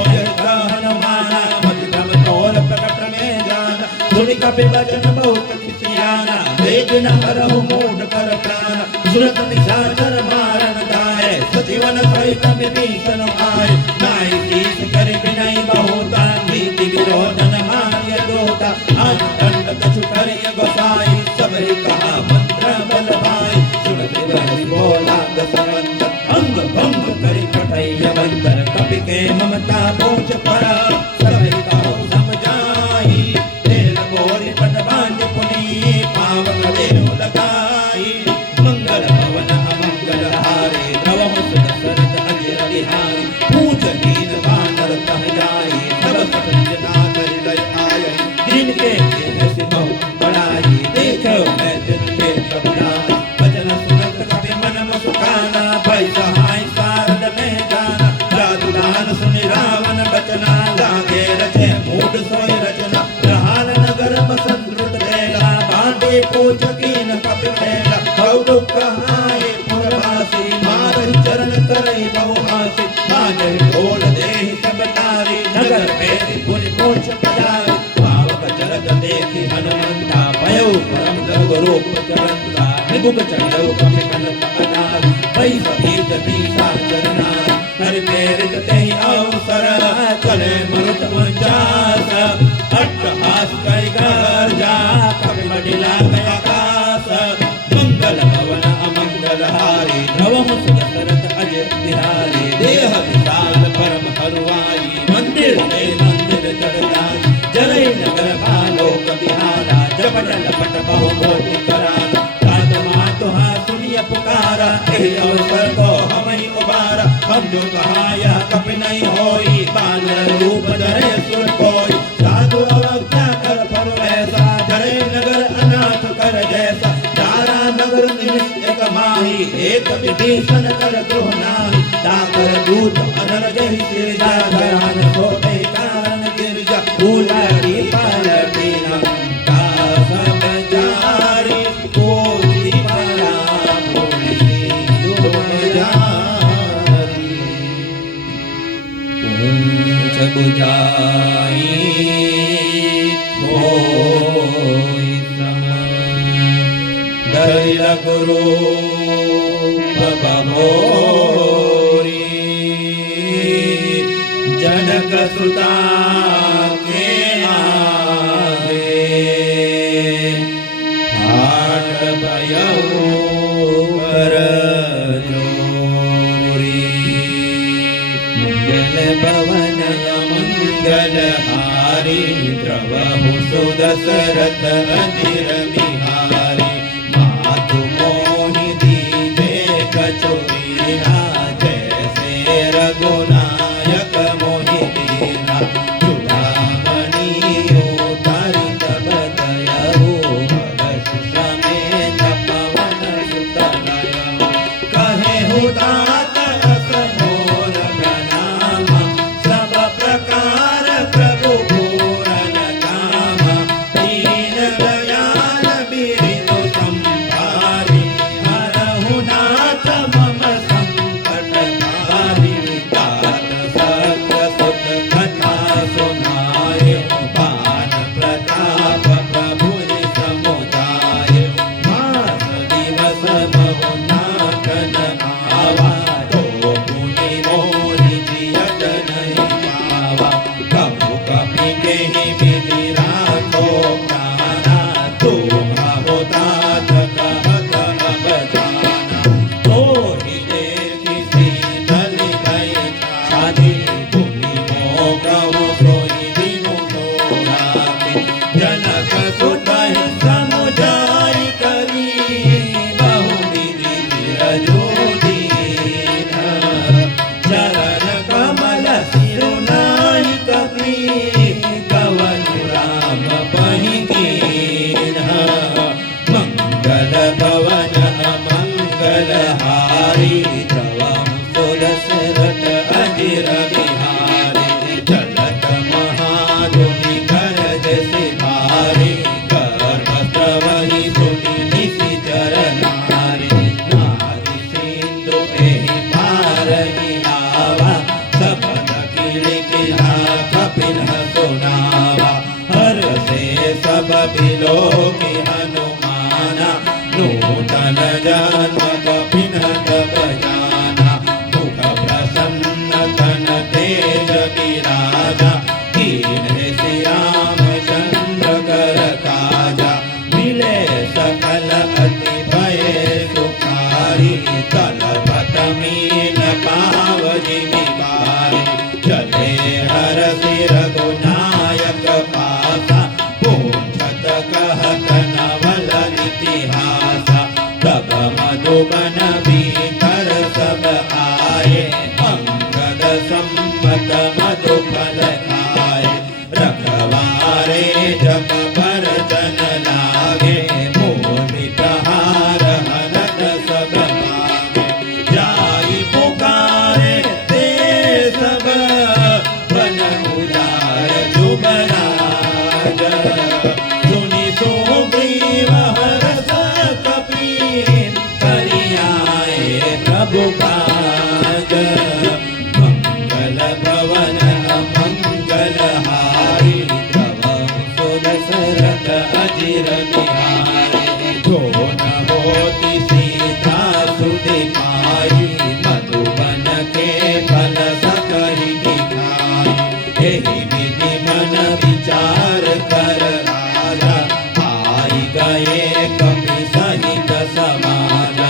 हनुमाना मति भ्रम तोर प्रकट में जाना सुनि कपि वचन बहुत खिसियाना वेद न करहु मूढ़ कर प्राण सुरत निशाचर मारन दाय सजीवन सहित विभीषण आय नाई शीस कर विनय बहुता नीति विरोधन मार्य दोता आज दंड कछु करिय गोसाई सब ही कहा मंत्र बल भाई सुनत बलि बोला दशरथ अंग भंग करि कटैय बंदर कपि के ममता पोछ पर सब ही कहो समझाई तेल मोरि पट बांध पुनी पावन देव लगाई मंगल भवन अमंगल हारे द्रवहु सुदशरथ अजर बिहारी पूजहीन वानर कह जाई सब सतना करि लय आय जिनके हंसी बहुत बड़ाई देखो मैं जिनके कबना वचन सुनत कपि मन मुस्काना भय सहाय सारद में जाना जादू दान सुनि रावण बचना लागे रचे मूढ़ सोय रचना प्रहार नगर बसंत देला बांधे पोच कीन कपि मेला बहु दुख आए पुरवासी मारहि चरण करई बहु हासी बांधहि ढोल देहि सब तारी नगर मेरी पुनि पोछ पजारी पावक चरक देखि हनुमंता भयो परम लघु रूप चरंता निबुक चंडव कपि कनक अनार भई सभी जति साचरना हरि प्रेरित तेहि अवसर चले मरुत उजास अट्टहास कई गर्जा कपि मडिला कय आकाश मंगल भवन अमंगल हारी द्रवहु सुदशरथ अजर बिहारी देह विशाल परम हरुआई मंदिर में मंदिर चढ़ाई जलई नगर भालोक बिहारा जपट लपट बहु कोटि करारा तात मातुहा सुनिय पुकारा एहि अवसर को हमहि उबारा हम जो कहाया कपि नहीं होई बानर रूप धरे सुर कोई साधु अवज्ञा कर पर ऐसा धरे नगर अनाथ कर जैसा तारा नगर निमिष एक माही एक विभीषण कर गृह नाही ताकर दूत अनर जहि सिरजा धरान सोते कारण गिरजा उलड़ी पलटी लंका सब जारी कोटि परा पुलिसी दुम जारी पूंछ बुझाई खोई श्रम धैर्य गुरु भवभोरी जनक सुता के आगे हाट भयउ कर जोरी मंगल भवन मंगल हारी द्रवहु सुदशरथ अजर बिहारी मातु मोहि दीजे कचुरीना जैसे रघुनायक मोहि दीना चूड़ामणि उतारि तब बिलोकी हनुमाना नूतन जन्म कपिनत बजाना मुख प्रसन्न तन तेज विराजा कीन्हे श्री रामचंद्र कर काजा मिले सकल अति भय सुखारी तलपत मीन पावजी निवारी चले हर सिर गुनायक पासा पूछत कहत नवल इतिहासा तब मधुबन भीतर सब आए अंगद सम्मत मधुफल खाए रखवारे जब बरतन लागे मोहि प्रहार हरत सब मागे जाई पुकारे ते सब बन उदार जुबराज सुनि सुग्रीव हरष कपि करियाए प्रभु काज मंगल भवन मंगल हारी द्रव सुदशरथ अजिर बिहारी जो न होती सीता सुधि पाई मधुबन के फल सकहि दिखाई एहि विधि मन विचार कर राजा आई गए कपि सहित समाजा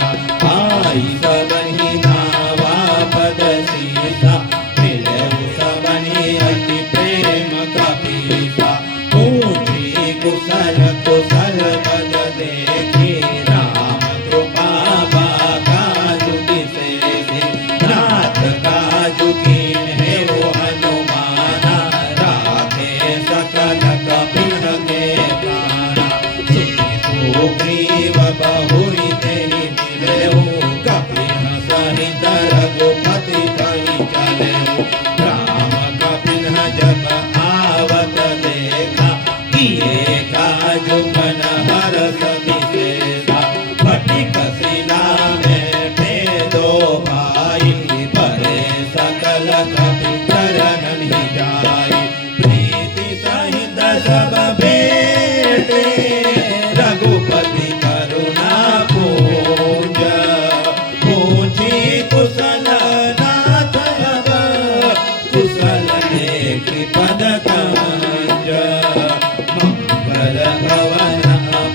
आई सबहि नावा पद सीता मिले सबनि अति प्रेम कपीसा पूछी कुशल कुशल पद देखी राम कृपा काजु विशेषी नाथ काजु कीन्हे वो हनुमाना राखे सकल कपिन के प्राणा सुनि सुग्रीव बहुरि तेहि मिलेहु कपिन सहित रघुपति पहि चलेहु राम कपिन जब आवत देखा किए काजु मन हरष विशेषा फटिक शिला में भेदो भाई परे सकल कपि चरण ही जाई प्रीति सहित सब बेटे रघुपति करुणा पूज पूछी कुशल नाथ अब कुशल देखि पद कांज मंगल भवन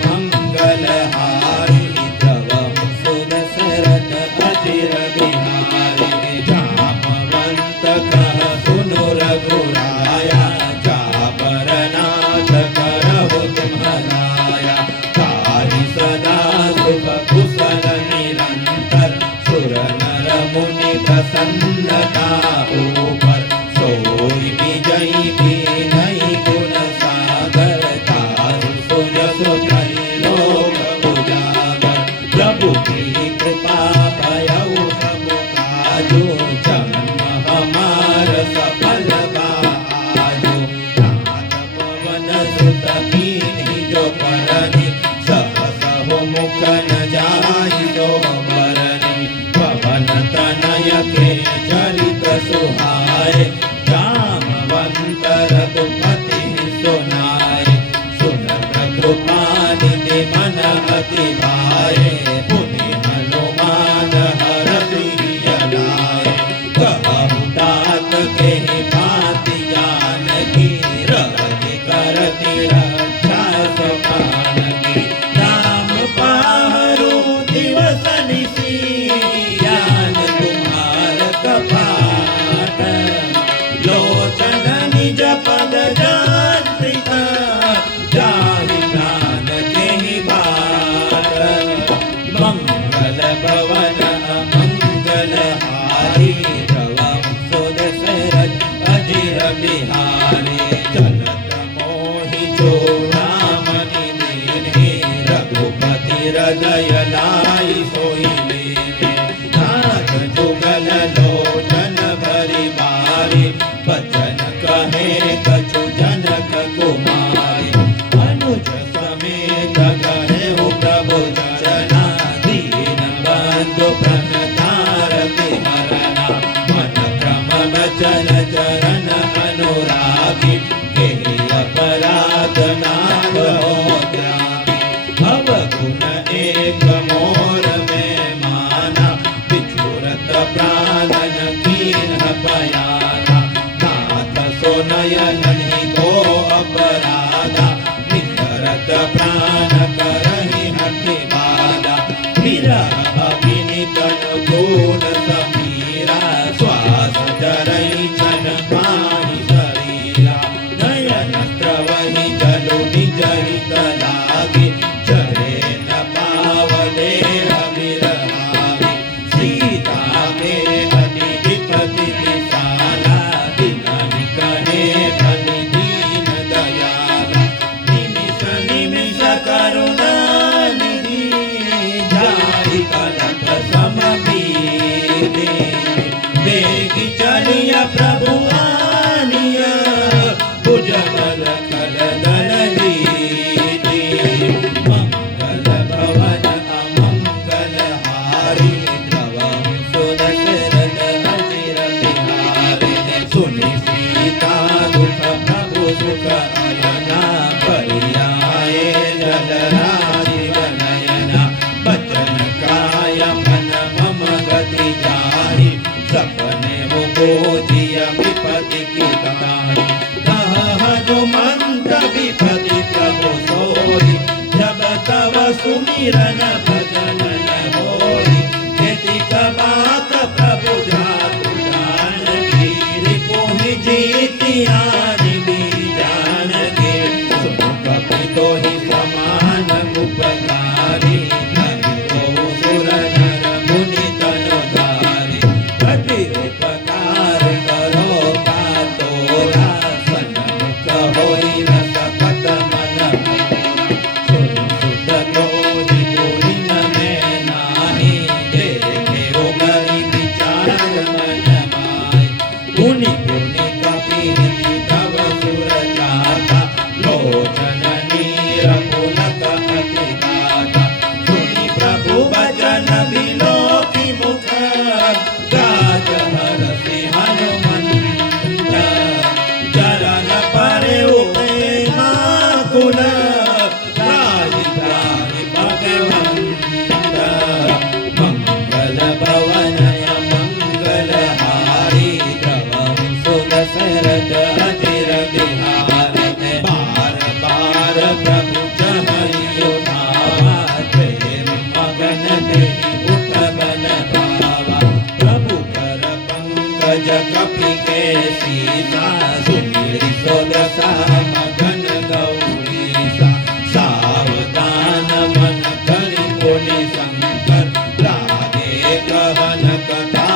मंगल हारी द्रव सुदशरथ अजिर बिहारी जामवंत कह सुनु रघुराया जापर नाथ करहु तुम्हराया ताहि सदा सुख कुशल निरंतर सुर नर मुनि प्रसन्नता ऊपर सोई विजयी भी नहीं गुण सागर तारु सुजसु लोक उजागर प्रभु की कृपा भयउ सब काजो जन्म हमार सफल बाजो नाथ पवन सुत कीन्ही जो परनी सहस हो मुख न जाई तो बरनी पवन तनय के चरित सुहाए जामवंत रघुपति सुनाए सुनत कृपानिधि मन अति भाए पुनि हनुमान हरषि लाए कहु तात के भांति जानकी रहति करति रक्षा सपानकी राम पाहु दिवस निशि ज्ञान तुम्हार कपाट लोचन निज पद जात्रिक जाहि ज्ञान तेहि बाट मंगल भवन मंगल हारी द्रव सुदशरथ अजिर बिहारी चलत मोहि चूड़ामणि दीन्हि रघुपति हृदय लाई सोई लीने नाथ जुगल लोचन भरि बारी बचन कहे कछु जनक कुमारी अनुज समेत कहेउ प्रभु चरना दीन बंधु प्रणतारति हरना मन क्रम वचन चरण अनुरागी के अपराध नाग हो चलत प्राण करहि हठि बाला विरह अभिनीत गुण समीरा श्वास जरई जन पानी शरीरा नयन स्रवहि जलु निज हित लागे चरे न पावले विरहावे सीता के अति विपति विशाला दिननि कहे बलि दीन दयाला निमिष निमिष करुणा निधि जाहि कनक सम बीते देगी चलिया प्रभु आनिया भुजबल कल दल लीते मंगल भवन अमंगल हारी द्रवम सुदशरथ अचिर बिहारी सुनि सीता दुख प्रभु सुख अयना परियाए जल राजीव नयना बचन काय मन मम गति जाहि सपने वो बोझिया विपति की कहानी कहा हनुमंत विपति प्रभु सोई जब तव सुमिरन भजन न होई यदि बात प्रभु जातु जानकी रिपुहि जीतिया निधि जानकी सुनु कपि तोहि समान उपकारी नहीं तो सुर नर मुनि तनुधारी कति उपकार करो का तोरा सन्मुख होई न सकत मन सुनु सुत क्रोधि गुणिन में नाही देखे उगरि विचार मन माय गुनि गुनि कपि हिति तव सुर जाता लोचन नीर पुलक अति गाता सुनि प्रभु वचन बिलोकि मुख गाज हरसि हनुमंत चरण परे उपेमा कुल त्राहि त्राहि भगवंत मंगल भवनय मंगल हारी द्रवम सुदशरथ अचिर बिहारी बार बार प्रभु चहई उठावा प्रेम मगन देहि उठ बल भावा प्रभु कर पंकज कपि के सीता सुमिरि सोदसा मगन गौरीसा सावधान मन करि पुनि शंकर लागे कहन कथा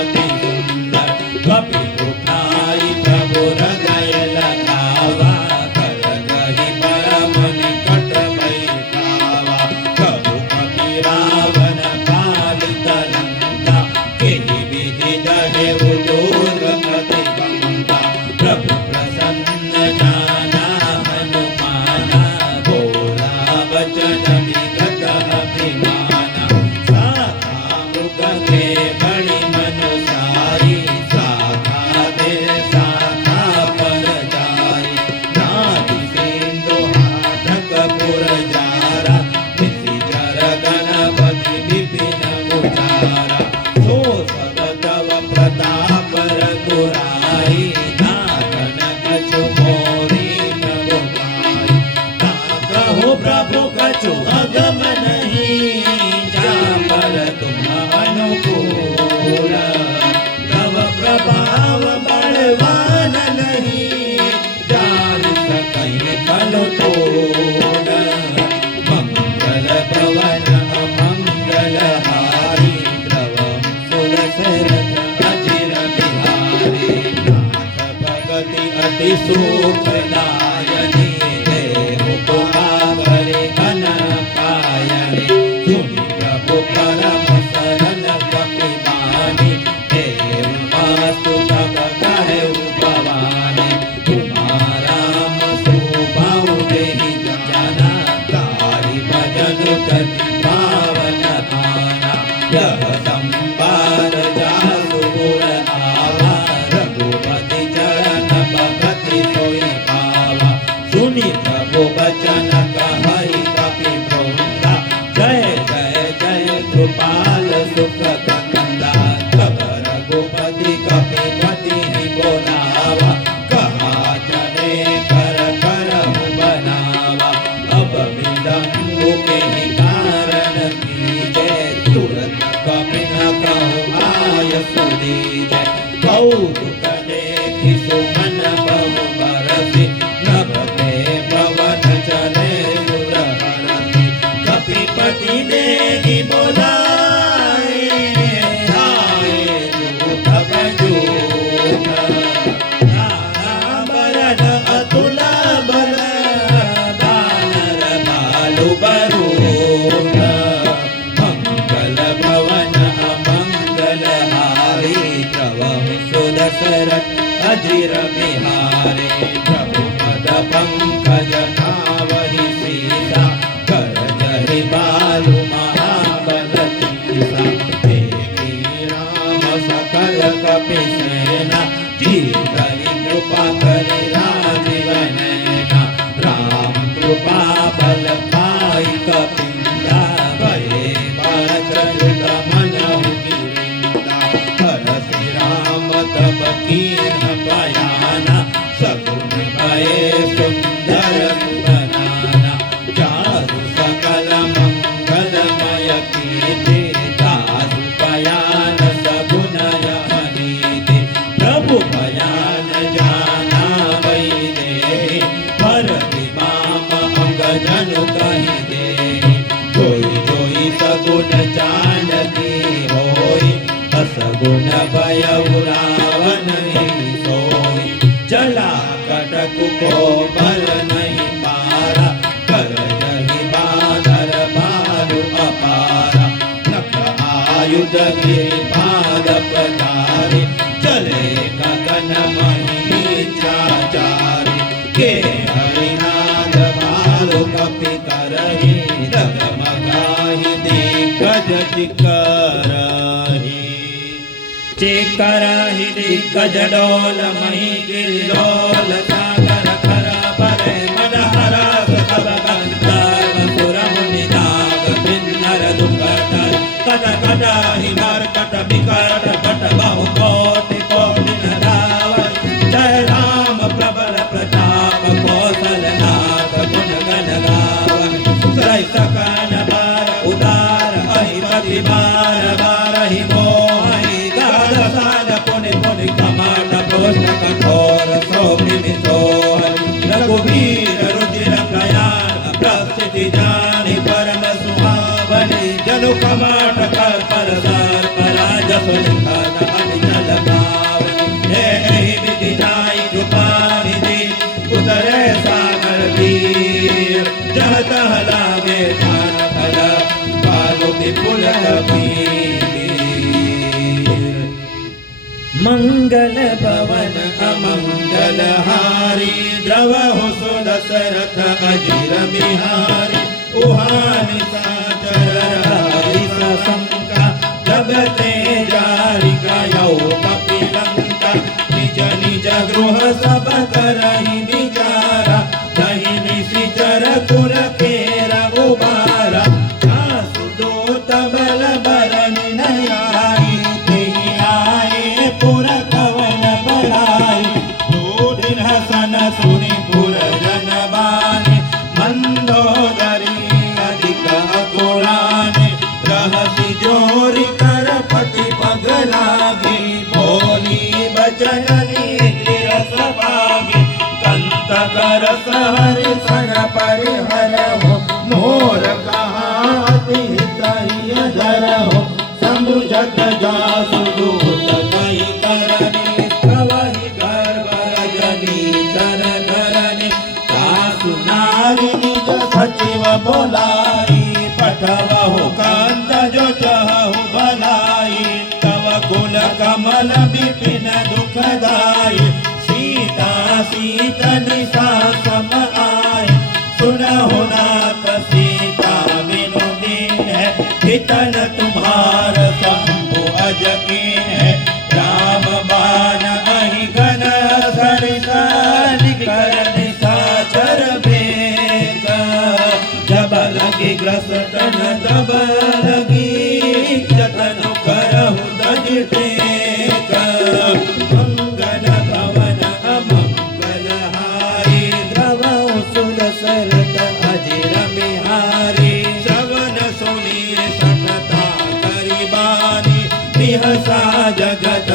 अति सुंदर कपि उठाई प्रभु हृदय लगावा कर गहि परम निकट बैठावा कहु कपि रावण पालित लंका केहि विधि दहे उदूर प्रतिबंधा प्रभु प्रसन्न जाना हनुमाना बोला वचन विगत अभिमाना साखा मृग के बड़ी मनुसारी साखा दे साखा पर जाई नाभि सिंधु हाटक पुर जारा निशि जर गणपति विपिन उचारा सो सब तव प्रताप रघुराई नाथन कछु मोरी प्रभु पाई ना कहो प्रभु कछु अगम नहीं जा पर तुम अनुकूल तव प्रभाव बलवान नहीं जान सकई कल तोड़ मंगल भवन अमंगल हारी द्रवम सुदशरथ अचिर बिहारी नाथ भगति अति सुखदायनी देहु कुमावरे अनपायनी सुनि प्रभु परम शरण कपि बानी देव वास्तु सब कहे भवानी तुम्हारा सुभाव देहि जना कारी भजन कति पावन भाना यह संबार जासु गुर आवा रघुपति चरण भगति सोई पावा सुनि प्रभु बचन कहई कपि भोंदा जय जय जय कृपाल सुख कंदा तब रघुपति कपि पति बोलावा कहा चले कर करहु बनावा अब दी जय। कौतुक देखि सुमन बहु बरसी नभते पवन चले सुरहरसी। कपिपति देहि बोलाए आए दूत बजूट। नाना बरन अतुल बल दानर भालु बरूट। मंगल भवन अमंगल हारी प्रभु सुदशरथ अजिर बिहारी। प्रभु पद पंकज कावहि सीसा कर जहि बालु महाबल तीसा। देखि राम सकल कपि सेना जीतहि कृपा करि राजीव नैना। राम कृपा बल पाई कपिंदा भये बालचरित मनहु गिरिंदा। हरषि राम तब कीन्ह बयाना सगुन भये सुंदर सुबनाना। चारु सकल मंगलमय कीर्ति दासु बयान सगुन यह नीति। प्रभु बयान जाना वै देहि भरति माम अंग जनु कहि देहि। जोई जोई सगुन जानती होई असगुन भयउ रावण ही सोई। जला कटकु कोमल नहीं पारा कर जहि बादर भालु अपारा। नख आयुध गिरिपाद पधारे चले गगन मही चाचारे। के हरिनाद भालु कपि करहि डगमगाहि दिग्गज चिकरहि। चिकरहि दिग्गज डोल मही गिरिलोल। सागर खर भरे मन हरस सब गंधर्व सुर मुनि नाग किन्नर दुर्गटर। कट कटाहि मर्कट विकट भट बहु कोटि कोटि न धावन्। जय राम प्रबल प्रताप कौशल नाथ गुण गण गावन्। सै सकन बार उदार अहिपति बार बारहि मोहि। गाद साद पुनि पुनि कमाट प्रोष्ठ कठोर सौमिनि सोहनि। रघुवीर रुचिर प्रयाण प्रस्थिति जानि परम सुहावनि। जनु कमाट कर पर सर्प राजस लिखन अनिचल पावनि। एहि विधि जाई कृपा निधि उतरे सागर तीर। जह तह लागे ध्यान फल बालु विपुल कबीर। मंगल भवन अमंगल हारी द्रवहु सुदशरथ अजिर बिहारी। उहानि साचर हरि सशंका जब ते जारि गयो कपिलंका। निज निज गृह सब करहि विचारा दहि निशिचर कुर केरा उबारा। जासु दूत बल बरनि नयाई तेहि आए पुर कवन बढ़ाई। दूधिन हसन सुनि पुर जन बानि मंदोदरी अधिक अकुरानि। रहसि जोरि कर पति पग लागी बोली बचन नीति रस भागी। कंत कर सहरि सन परिहरहु मोर कहाति हितहि धरहु। समुझत जासु दूत कहि करनि प्रवहि गर्भ रजनी चर धरनि। सासु नारि निज सचिव बोलाई पठवहु कांत जो चहु भलाई। तव कुल कमल विपिन दुखदाई सीता सीत निशा सम आए। सुनहु नाथ सीता बिनु दीन है हितन तुम्हार शंभु अज कीन है। राम बाण अहि घन सरिसा निकर निशाचर भेद। जब लगी ग्रसतन तब लगी जतन करहु तज टेक। मंगल भवन अमंगल हारी द्रवहु सुदशरथ अजिर बिहारी। श्रवण सुनि सतता करि बानी बिहसा जगत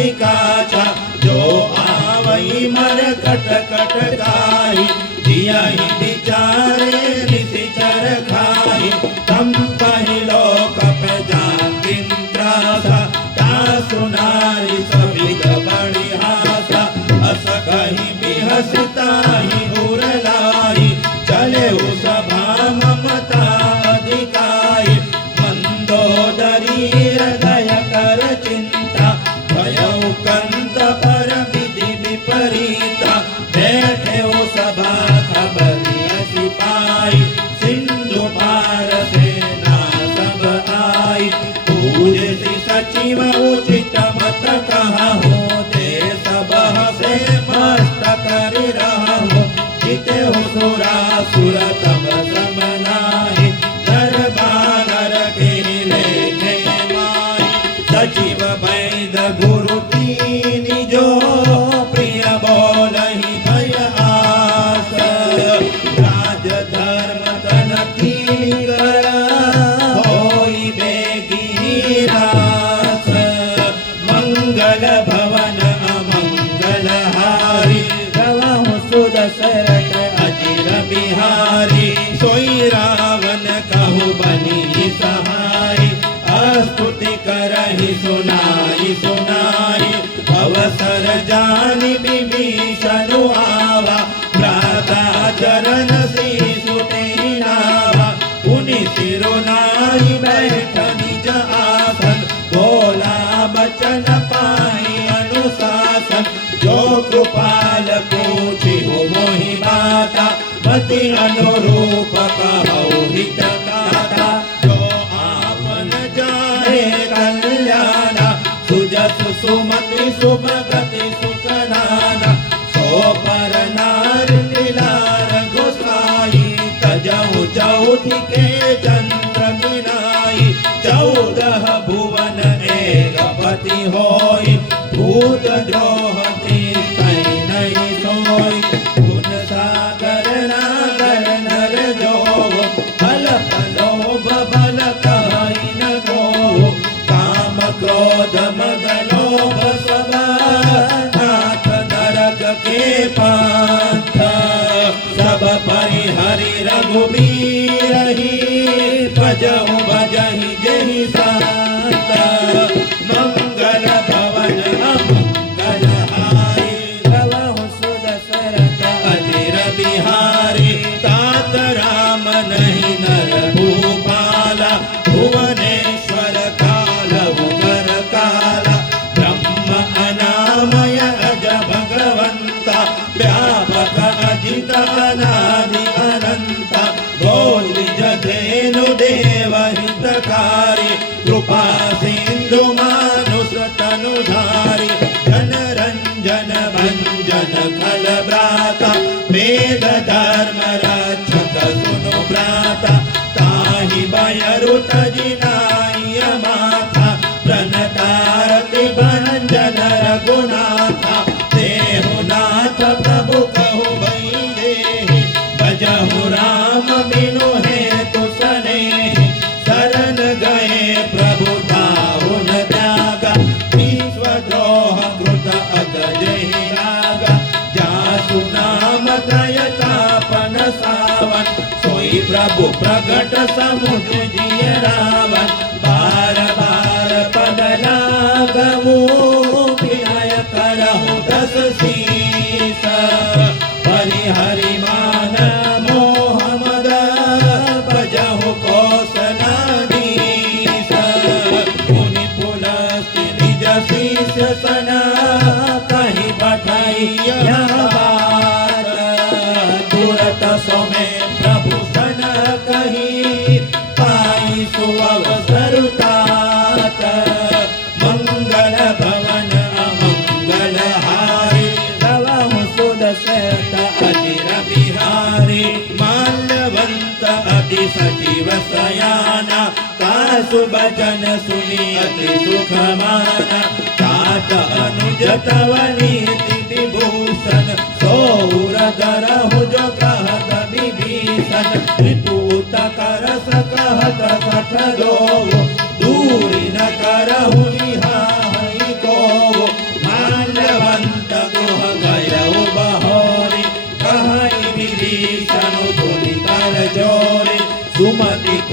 अधिका छा जो आवई मर कट कट गाई जिया ही बिचारे निशिचर खाई तम पहिलो कप जातिंद्रासा ता सुनारी सविद बड़ी हासा अस कही बिहसता ही उरलाई चले सभा ममता अधिकाई मंदोदरी हृदय कर चिंता भयउ कंत पर विधि विपरीता बैठे हो सभा खबरिया सिपाही सिंधु पार सेना सब आई पूज्य श्री सचिव उचित मत कहा हो दे सब से मस्त कर रहा हो जिते हो सुरासुर तब समनाहि दरबार के लेखे माई सचिव वैद गुरु तीन जो प्रिय बोलहि भय आस राज धर्म तन कीन कर होई बेगी रास मंगल भवन अमंगल हारी गवाहु सुदशरथ अजिर बिहारी सोई रावण कहु बनी सहाय स्तुति करहि सुनाई सुनाई अवसर जानि विभीषण आवा भ्राता चरण शीशु नावा पुनि सिरुनाई बैठ निज आसन बोला बचन पाई अनुशासन जो कृपाल पूछी हो मोहि बाता मति अनुरूप कहु हित गाथा जो आपन जाने कल्याणा सुजस सुमति सुभगति सुखनाना सो पर नार लीलार गोसाई तजहु चौथि के चंद्र गिनाई 14 भुवन एक पति होई भूत द्रोह तीर्थै नहीं सोई गुण सागर नागर नर जो फल फलोभ बल कहि न को काम क्रोध मद लोभ सब नाथ नरक के पांथ सब परिहरि रघुबीर ही भजहु भजहि जहि शांत मंगल भवन अमंगल हारी गवाहु सुदशरथ अजिर बिहारी तात राम नहीं नर भूपाला भुवनेश्वर काल उदर काला ब्रह्म अनामय अज भगवंता व्यापक अजित अनादि अनंता भोज धेनु देव हितकारी कृपा सिंधु मानुष तनुधारी जन रंजन भंजन खल भ्राता वेद धर्म रक्षक सुनु भ्राता ताहि बयरु तजिनाय माथा प्रणतारति भंजन रघुनाथा देहुनाथ प्रभु कहु भई देहि भजहु राम बिनु हेतु सनेहि शरण गए प्रभु ताहुन त्यागा विश्वद्रोह कृत अतजहि रागा जासु नाम दयतापन सावन सोई प्रभु प्रगट समुझ जिय रावण बार बार पद लागहु विनय करहु 10 शीस परिहरि मान मोह मद भजहु कौशलाधीश मुनि पुलस्त्य निज शिष्य सना कहि बढ़ैया बात तुरत सोमे प्रभु सन कही पाई सुअवसर तात मंगल भवन अमंगल हारी गवाहु सुदशरथ अजिर बिहारी माल्यवंत अति सचिव सयाना तासु बचन सुनि अति सुख माना तात अनुज तव नीति विभूषण सौर धरहु जो कहत विभीषण ऋतुत करस कहत कठ दो दूरी न करहु निहाई को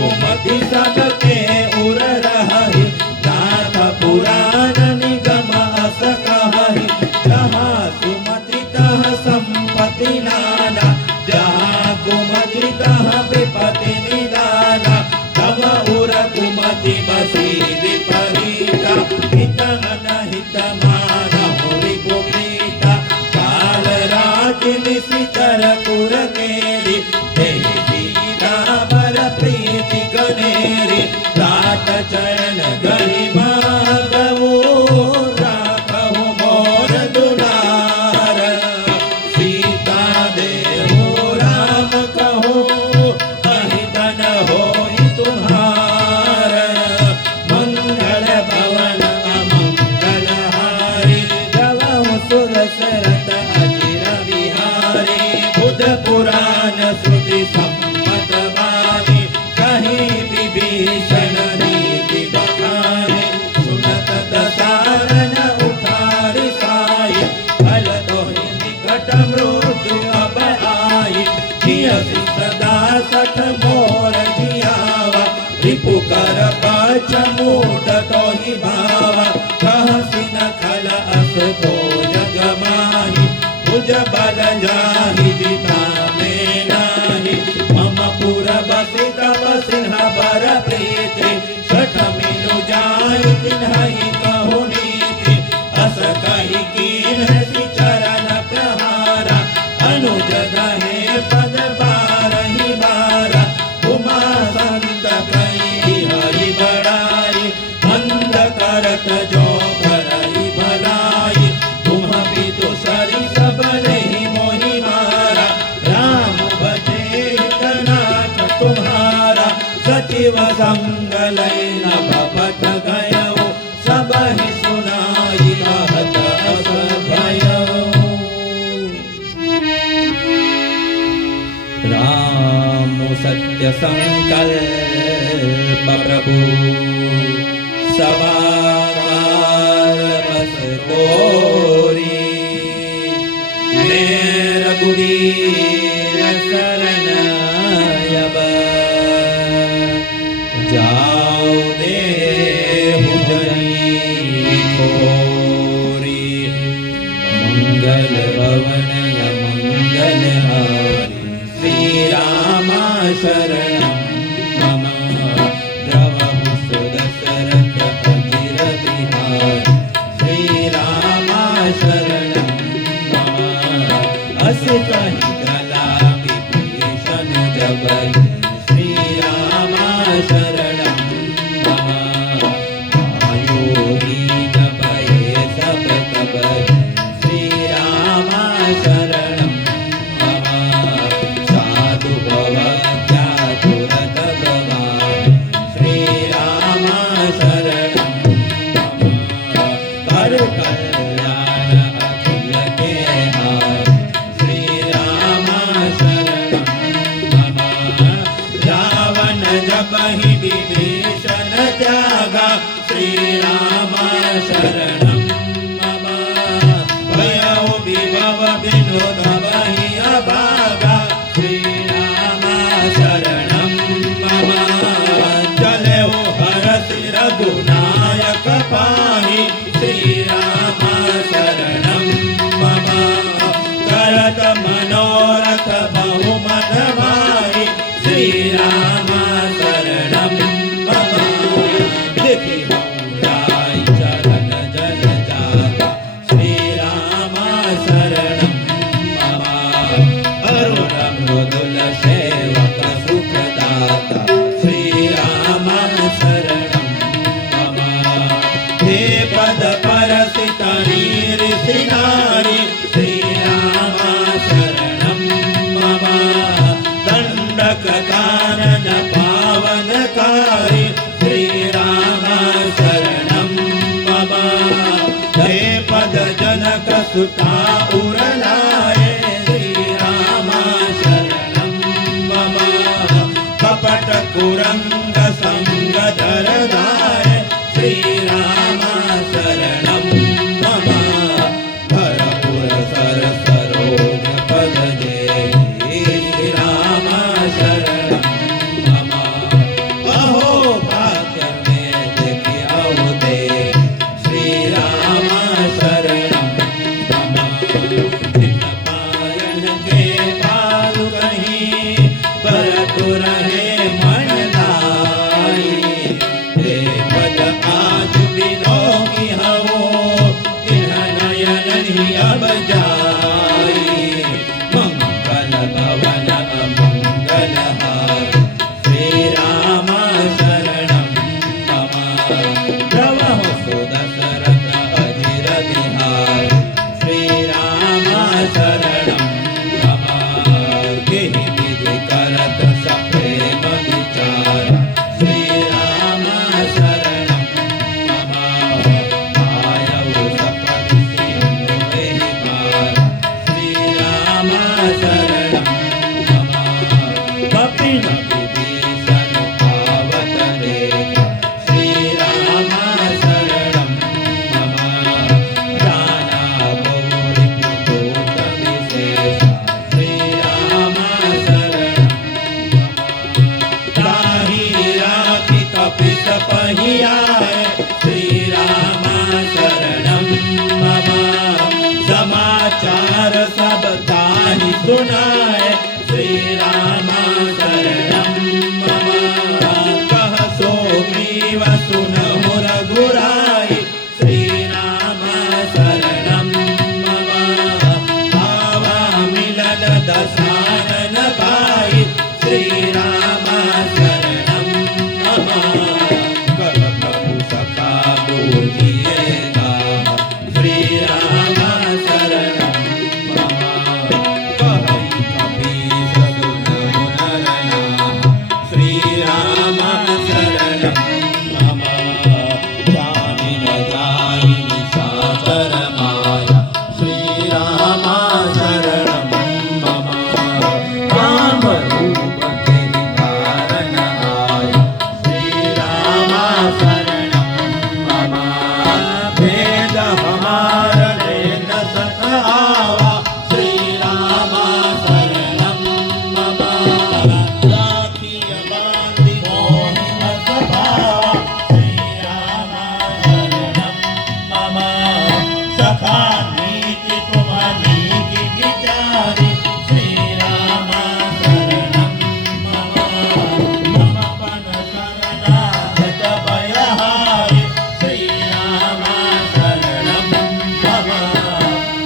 सुमति सबके उर रही नाथ पुराण निगम अस कहहि जहाँ सुमति तह संपत्ति नाना जहाँ कुमति तह विपत्ति निदाना तब उर कुमति बसी विपरीता हित अनहित मानहु रिपुप्रीता काल रात निशिचर पुर केरि तेहि सीता बर प्रीति गनेरि रात चरण गहि मागवो राखहु मोर दुलार सीता देहु राम कहो अहितन होई तुम्हार मंगल भवन अमंगल हारी गवहु सुरसरत अजिर विहारी बुध पुराण श्रुति सम्मत वाणी कहीं विभीषण नीति बखानी सुनत दसारन उठारी साई फल दोहि निकट मृत्यु अब आई जियसि सदा सठ मोर जियावा रिपु कर पाच मूड तोहि भावा कहसि न खल अस को जग माहि तुझ बल जाहि जिता में नाही मम पुर बसि तब सिंह बर प्रीति सठ मिलु जाहि तिन्हि कहु नीति अस कहि कीन्हि चरण प्रहारा अनुज गहे पद बारहि बारा उमा संत कहि हरि बड़ाई मंद करत जो करहि भलाई तुम पितु सरि सब नहीं मोहि मारा राम भजे हितनाथ तुम्हारा सचिव संग लैन भपत गयो सब ही सुनाई कहत अस भयो राम सत्य संकल्प प्रभु सवा काल बस तोरी मैं रघुवीर शरण अब जाओ देहु जनी खोरी मंगल भवन मंगल हारी श्री रामा शरणं मम द्रवहु सुदशरथ अजिर विहारी श्री रामा शरणं मम अस कहि गला विभीषण जबहि श्री रामा शरणं मम आयोगी जपये सब तबहि श्री रामा शरणं मम साधु भवत्यातुरत भवामि श्री रामा शरणं मम कर कल्याण अखिल के हारि श्री रामा शरणं मम रावण जबहि विभीषण त्यागा श्री रामा शरणं मम भयउ विभव विनोद बहि अभागा श्री रामा शरणं मम चलेहु हरसि रघुनायक पाहि श्री रामा शरणं मम करत मनोरथ बहु मन भाई श्री रामा शरणं मम देखि राय चरण जल जाता श्री रामा शरणं मम अरुण मृदुल सेवक सुखदाता श्री रामा शरणं मम हे पद परसित ऋषि नारी श्री रामा शरणं मम दंडक कानन पावनकारी श्री रामा शरणं मम हे पद जनक सुता उरलाए श्री रामा शरणं मम कपट कुरंग संग धरदाय श्री रामा शरणं मम भरपुर सर सरोज पद जय श्री रामा शरणं मम श्रीराम शरणं मम कह प्रभु सखा बोलिएगा श्रीराम शरणं मम कहई कपीस सुन मुनरना श्रीराम शरणं मम जानि न जाहि निशाचर माया श्रीराम शरणं मम राम रूप तेरि धारण आया श्रीराम शरणं मम भेद हमार ले न सकावा श्रीराम शरणं मम राखिय बांधि मोहि न सभावा श्रीराम शरणं मम सखा नीति तुम्हारी विचारी श्रीराम शरणं मम मम पन शरणागत भयहारी श्रीराम शरणं मम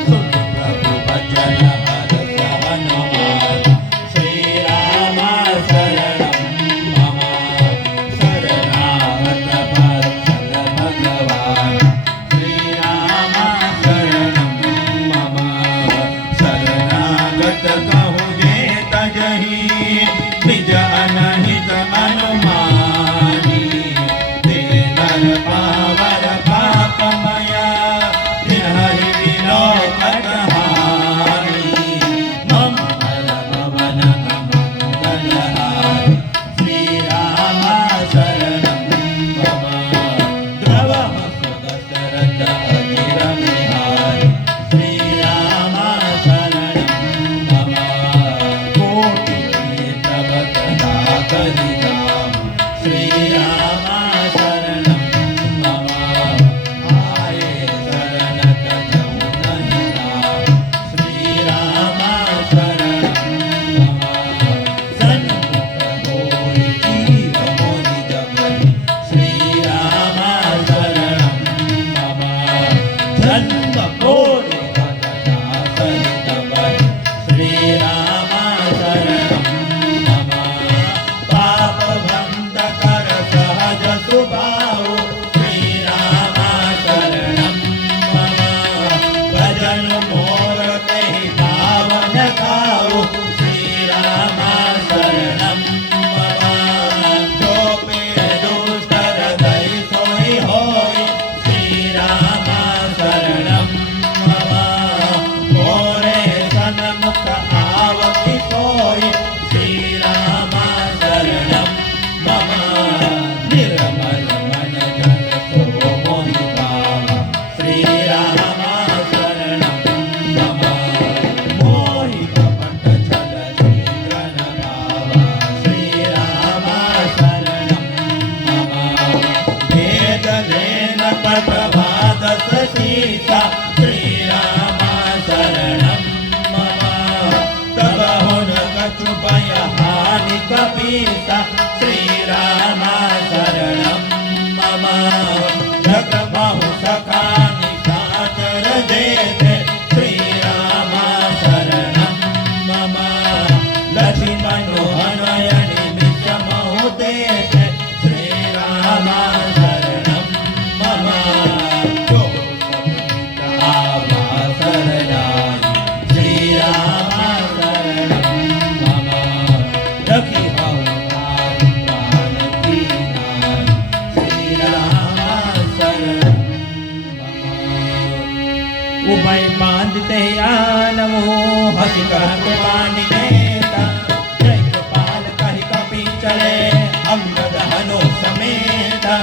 सुनि प्रभु वचन हर सहनवान श्रीराम शरणं मम शरणागत वत्सल भगवान श्रीराम शरणं मम शरणागत कहु जे तजहि निज अनहित अनुमानी ते नर पावर पापमया हरि विलोकन हानि मम हर भवन अमंगलहारी श्रीराम शरणं मम द्रवः सुदशरथ अजिर विहारी श्रीराम शरणं मम कोटि तव सदा कलिदाम श्रीराम शरणं मम आये शरण तजहु नहि नाम श्रीराम शरणं मम सन्मुख होई जीव मोहि जगहि श्रीराम शरणं मम जन्म कोटि भगता सहित बहि श्रीराम शरणं मम पाप बंध कर सहज सुभाव श्रीराम शरणं मम भजन मोर तेहि पावन खाओ श्रीराम शरणं मम जो पे दुष्ट हृदय सोई होई श्रीराम शरणं मम मोरे सन्मुख आवति सोई श्रीराम शरणं मम निर्मल मन जन सो मोहि भावा श्रीराम शरणं मम मोहि कपट छल शीघ्र न भावा श्रीराम शरणं मम भेद लेन प्रभात सीता श्रीराम शरणं मम तब हुन कछु भय हानि कपीसा श्रीराम शरणं मम जग बहु सखा निशाचर जेते श्रीराम शरणं मम लक्ष्मण हनय निमिष महु देते श्रीराम शरणं मम जो आवा शरणानि श्रीराम शरणं मम रखि बहु प्राण दीनानि श्रीराम शरणं मम उभय बांधते आनमो हसि कहत वाणी नेता जय गोपाल कहि कपि चले अंगद हनो समेता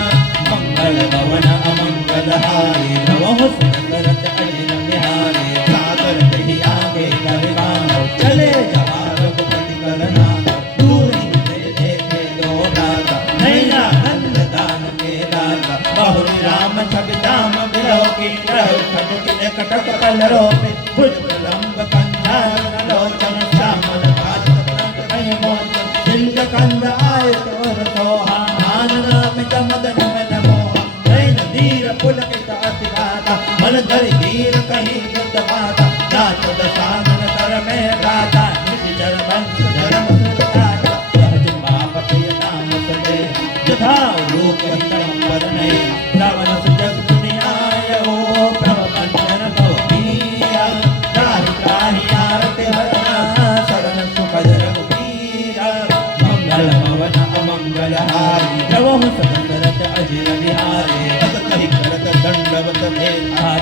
मंगल भवन अमंगलहारी नवो सुंदरत अजिर बिहारी सागर दहि आगे करवान चले जवार रघुपति करना दूरी से देखे दो दाता नैना नंद दान के दाता बहुरी राम छवि दाम बिलो की रहो खटुकी कटक कल रोपे भुज लंब कंधार लोचन श्यामल भाषण मोहन सिंह कंद आय तोर सोहा आनंद मदन मन मोहा नैन धीर पुलकित अतिगाता मन धरि धीर कहीं बुद्ध माता नाथ दसानन कर में गाता निज जर बंश धर्म सुरताता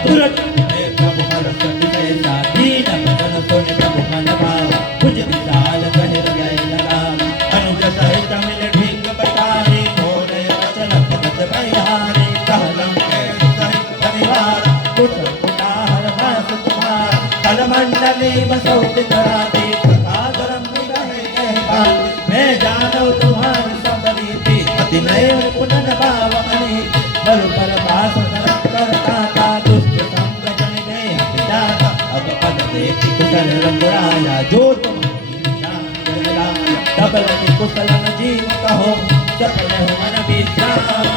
तुरंत हे प्रभु हर्ष विजयसा दीन बदन सुन प्रभु मन भावा भुज विशाल कहे हृदय लगावा अनुग्रह सहित मिल ढींग बटारी बोले वचन भगत बलिहारी कहलम के सहित परिवार कुट कुटाहर वास तुम्हार कल मंडली बसौत कराती कथा धर्म रहे कहबान मैं जानो तुम्हारी सब रीति अति नय पुनन भाव अनीति बल पर भास करता था दुष्ट संग जन ने हटाता अब पद देखी कुशल रघुराया जो तुम्हारी शान लाया तब लगे कुशल न जीव कहो सफल हो मन विश्राम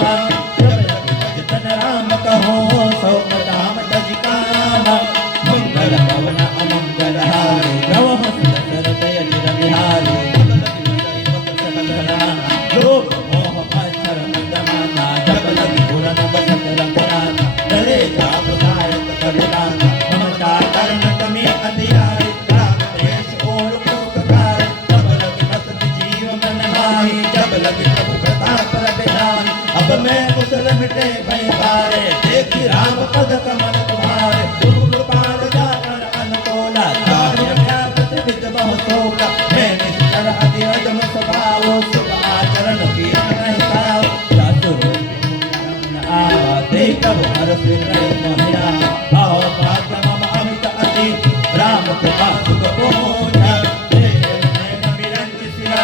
जब लगे भजन राम कहो सौ दाम तज काम मंगल पवन अमंगल हारे नव सुंदर दय बिहारी लोक मोह मच्छर मदमाना जब लगी पुरन बसत रंगनाना डरे जाप दायक करदाना ममता करण तमे अधियारी राम देश ओर पुकार जब लगी मस्त जीव मन माही जब लगी प्रभु प्रताप रबिहारी अब मैं कुशल मिटे भय भारे देखी राम पद कमल तुम्हारे तुम कृपाल जाकर अनुकूला कार्य व्यापत विद बहु सोला मैं निश्चर अति अजम स्वभाव सुख आचरण की नहीं पाओ जातु आवा देख प्रभु हरस नहीं मोहिया आओ पात्र मम अमित अति राम कृपा सुख बोझा नैन विरंच सिया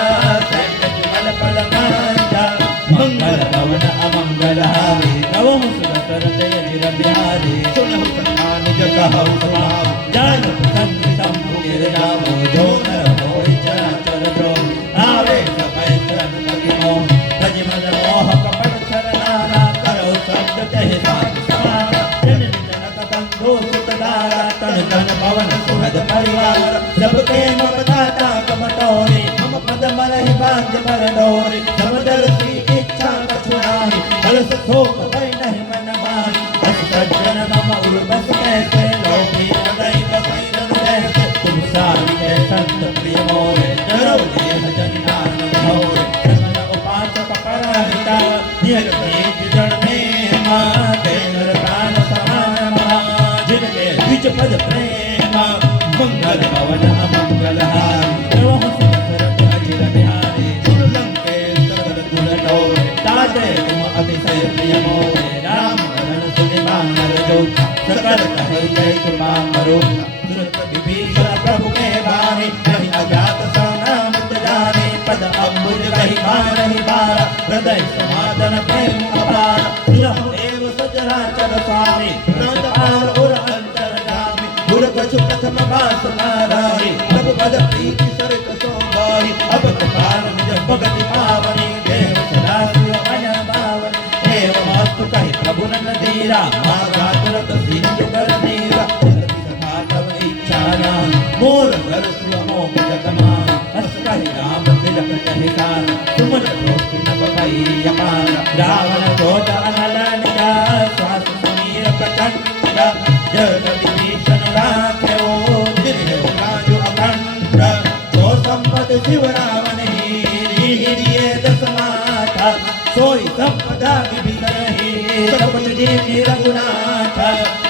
सैन्य जुगल पल मांझा मंगल पवन अमंगल हारी नवम सुरतर दय निर बिहारी सुनहु कथा निज कहु समाव जान संग शंभु गिर जामो जो नर होई चराचर द्रोह आवे समय शरण लगी मोह तज मन मोह कपट शरणारा करो शब्द कहे साथ समाना जननी जनक बंधु सुत दारा तन तन पवन सुहद परिवार सबके मम दाता कमटोरी मम पद मरहि बांध पर डोरी समदर की इच्छा कछुराही बल सुख भय नहीं मन माही बस सज्जन मम उर्वस कैसे लोभी हृदय बसैरन जैसे तुम सारी है संत प्रिय मोरे डरो देह जनिनान भोरे समन उपासक परहिता नियर तेज जन में मां तेनर प्राण समान महा जिनके द्विज पद प्रेम मंगल पवन अमंगल हारी नवम सुंदर अजिर बिहारी सुर लंकेश्वर कुल डोरे ताजे तुम अतिशय प्रिय मोरे राम भजन सुनि मानर जो सकल कहे जय कृपा करो तुरंत विभीषण प्रभु के बारे नहीं अजात सनाम जाने पद अम्बुज रही बारा हृदय समाधन प्रेम अपार सुरह देव सचराचर स्वामी नंद पार और अंतर गामी गुर कछु प्रथम वास नाराही अब पद प्रीति सरित सोबाही अब कृपाल निज भगति पावनी देव सदा शिव मन बावनी देव मस्तु कहि प्रभु नन धीरा मागा तुरत सिंधु कर धीरा तव इच्छा मोर घर सुमोह जगमान हस कहि राम तिलक कहि कार तुमन दोष नव भई अपार रावण क्रोध अनल निजा श्वास समीर प्रचंड जग विभीषण राख्यो निर्भय राजु अखंड जो संपद शिव रावण हिरिये दस माथा सोई संपदा विभीषण ही सब जी रघुनाथ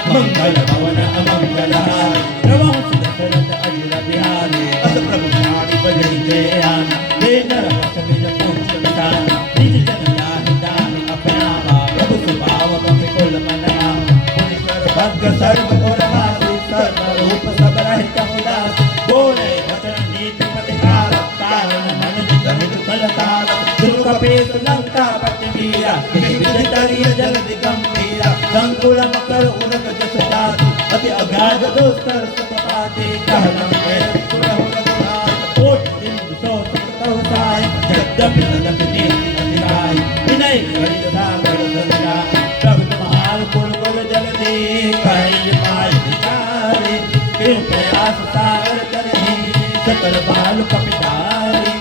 मंगल भवन अमंगल हारी नवम सुदशरथ अजिर बिहारी अस प्रभु सारी बजई दे आना दे नर पथ बिज पूछ बिताना निज जन जाहि दाहि अपनावा प्रभु सुभाव कपि कुल मनावा पुनिकर भग सर्व गुण वासी सर्व रूप सब रहित उदास बोले वचन नीति प्रतिकार कारण मन जित हित फलतार दुर्ग कपेश लंका पति वीरा विजय करिय जलधि गंभीरा संकुल मकर उरग जस जाति अति अगाध दोस्तर सुखपाते कहलम के सुरहु रघुनाथ कोट सिंधु सोत कहु साई जगदपि नदक नीति अधिराई विनय करि सागर संजाय प्रभु तुम्हार कुल कुल जलधि कहि पाय विचारे फिर प्रयास सागर करहि सकल बाल कपितारी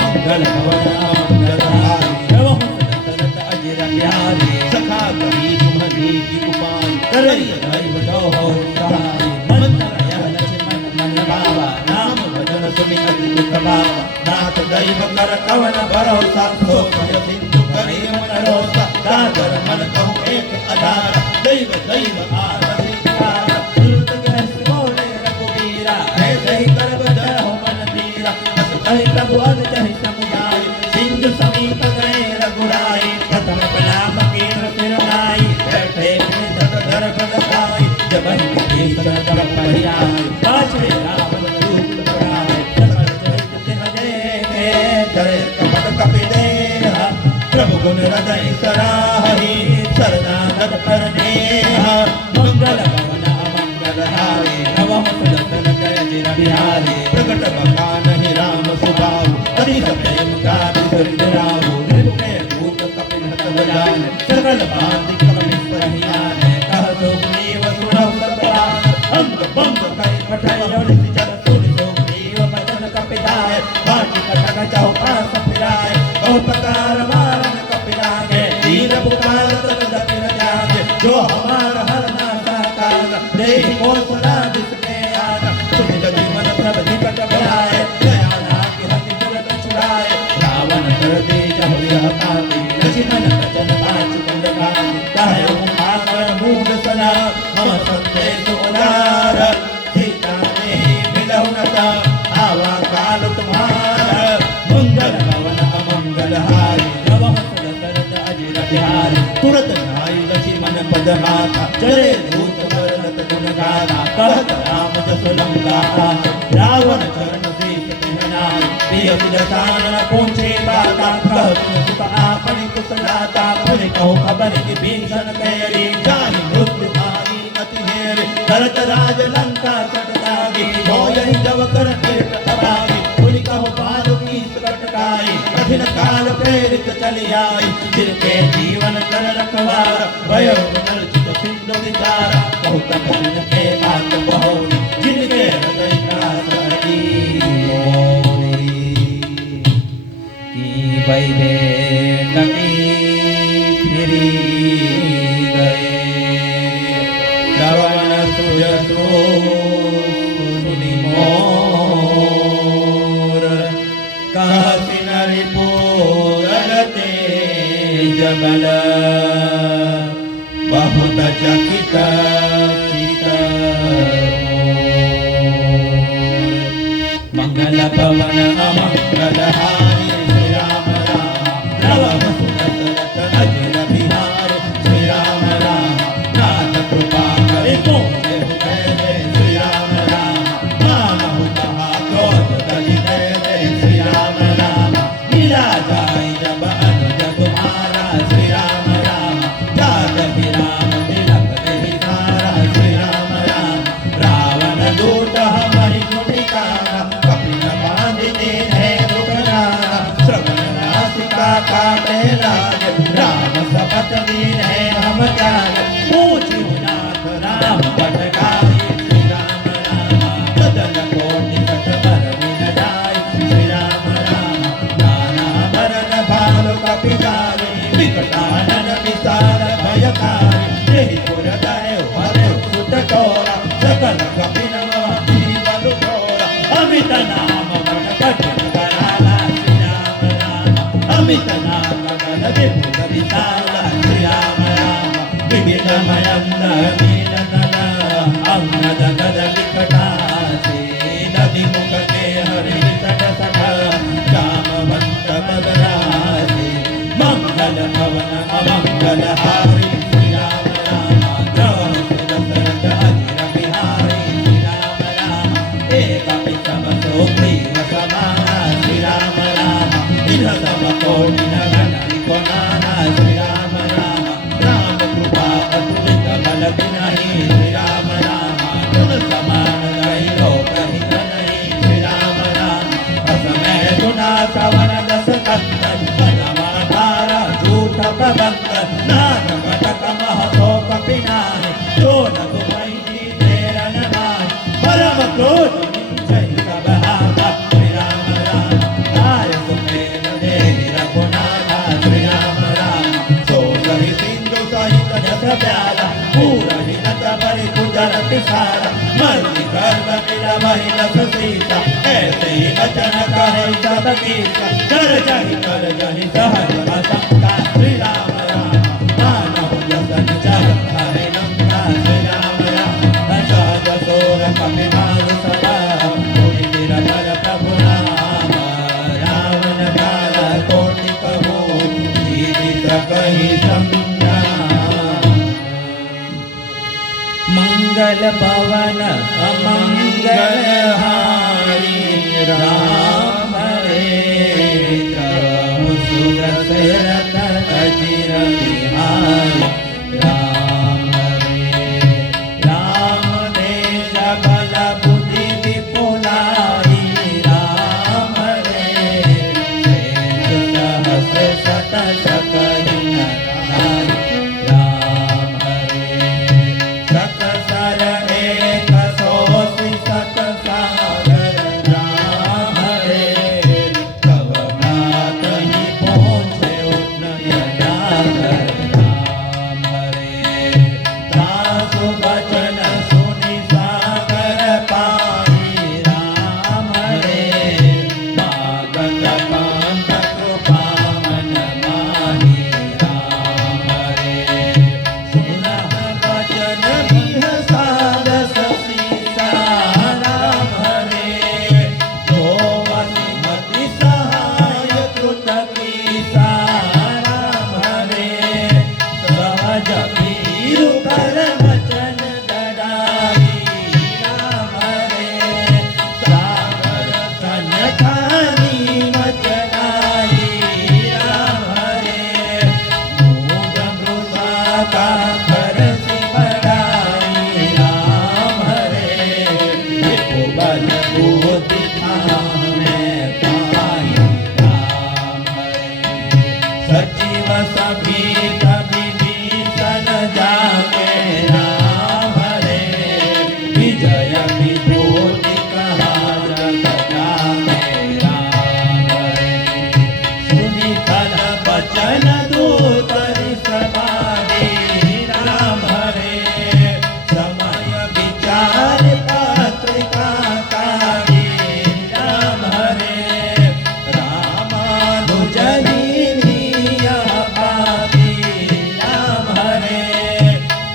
मंगल भवन अमंगल हारी नवम सुदशरथ अजिर बिहारी सखा कवि तुम्हारी की उपाय करिय दैव जो हो सहाय मंत्र यह लक्ष्मण मन भावा नाम भजन सुनि अति दुख भावा नाथ दैव कर कवन भरोसा सो भय सिंधु करिय मन रोसा सागर मन कहु एक आधार दैव दैव आरति जब विभीषण तब पर्याय पाछे रावण दूत बढ़ाए सकल चरित्र हजे के करे कपट कपिदेह प्रभु गुण हृदय सराहि शरणागत परनेह मंगल भवन अमंगल हारे नवम सुदर्शन जय जिर बिहारी प्रकट बखान ही राम सुभाऊ हरि प्रेम गाति सुरराऊ निर्भय भूत कपिल हत बजान सकल भांति कपिश्वर हियान कह सुग्रीव सुनौ सतरान अंग बंग कई पठाई अड़ित जन सुन सुग्रीव बचन कपिलाय बाटी कटक चौपास फिराय बहुत प्रकार मारन कपिलागे वीर पुकार तन दपिन जागे जो हमार हर नासा काल देहि कौशला जिसके आन सुनिल जीवन प्रभ निकट भयाय दया नाकि हति तुरत छुड़ाए रावण कर दे जब यह काति लक्ष्मण बचन पाछ कंद गाति कहे उमाकर मूढ़ सना हम संदेश उदार सीता ने मिलहु नता आवा काल तुम्हारा मंगल भवन अमंगल हारी नवम सुदर्शन अजिर बिहारी तुरत नाई लक्ष्मण पद माता चले भूत वर्णत गुण गाथा कहत राम जस लंका रावण चरण शीश तिहनाई प्रिय विदसान पहुँचे बाता कहत सुख आपनि कुशलाता पुनि कहो खबर कि भीषण कैरी जाहि मृत्यु भागी अति हेरी भरत राज लंका चट लागी भोजहि जब कर कीर्त अभागी पुनि कहो बालु की कटकाई कठिन काल प्रेरित चली आई जिनके जीवन कर रखवार भयो नर्चित सिंधु विचार बहुत कठिन के बात बहुरी जिनके हृदय त्रास हरी की भई बेटकी फिरी गए श्रवण सुजसो सुनि मोर कहसि नरि पूरते जबल बहुत चकित चित मंगल भवन अमंगल हारी श्री राम राम नवम सुदशरथ अजिर बिहारी श्री राम राम नाथ कृपा करे मोहे हृदय दे श्री राम राम मानहु कहा क्रोध तजि दे दे श्री राम राम मिला जाय जब अनुज तुम्हारा श्री राम राम जागति राम तिलक नहीं तारा श्री राम राम रावण दूत हमारी मुनिकारा कपिल बांधते हैं दुखनारा श्रवण नासिका काटे राज राम शपथ दीन है हम जान पूछ नाथ राम पटकाई श्री राम राम बदन कोटि कट बर बिन जाय श्री राम राम नाना मरण भालु कपिलारी विकटानन विशाल भयकारी यही पुर दय हरे सुत तोरा सकल कपिल बलु तोरा अमित नाम बड़ कठिन कराला श्री राम राम अमित नाम गगन विपुल विशाल श्री राम राम विविध मयंद मीनन अंगद गद विकटासी नदी मुख के हरि विकट सखा जामवंत बदरासी मंगल भवन अमंगल हारी श्री राम राम द्रव सुदशरथ अजिर बिहारी श्री राम राम एक पितम सुग्रीव समाना श्री राम राम इह सब कोटि नगन कोनाना श्री राम राम राम कृपा अतुलित बल बिनहि श्री राम राम गुण समान दैरो कहित नहीं श्री राम राम असमय गुना सवन दस कंदन पदमा धारा झूठ प्रबंध नाथ कटक महसो कपिनाहि जो न तुम्हि जी तेरन नाहि परम क्रोध निश्चय सब हाथा श्री राम राम काय सुमेल देहि रघुनाथा श्री राम राम सो कहि सिंधु सहित जस प्याला पूरहि नत बरि गुजरति सारा मर्ति कर्म मिल महिलस सीता ऐसे ही वचन कहे सब गीता कर जहि सहज असंका श्री राम राम मानव जसन चाहत हरे लंका श्री राम राम सहज सोर कपिभाग सभा पुनि निरतर प्रभु नाम रावण काल कोटि कहो जीवित कहि संग्राम मंगल पवन अमंगल हारी राम हरे राम सुदशरथ अजिर बिहारी राम हरे राम देश बल बुद्धि विपुलाई राम हरे शेष सहस्र शत सकलिन राई राम हरे सत सर एक सौ सत सागर राम हरे कब नाथ ही पहुँचे उन्नयनागर राम हरे दासु वचन सुनि सागर पाई राम हरे भागत कांत कृपा मन माही राम हरे सुनह वचन बिहसार सीता राम हरे जो वसिमति सहाय कृत कीसा राम हरे सहज वीरु कर वचन दडाई राम हरे सागर सन ठानी वचनाई राम हरे मूड मृदा का करसी बढ़ाई राम हरे बल बुद्धि धाम में पाई राम हरे सचिव सभी विभीषण जागे राम हरे विजय विभूति कहा जग जागे राम हरे सुनि खल बचन दूतरि समाधि राम हरे समय विचार पत्रिका कारी राम हरे रामानुजनी पाती राम हरे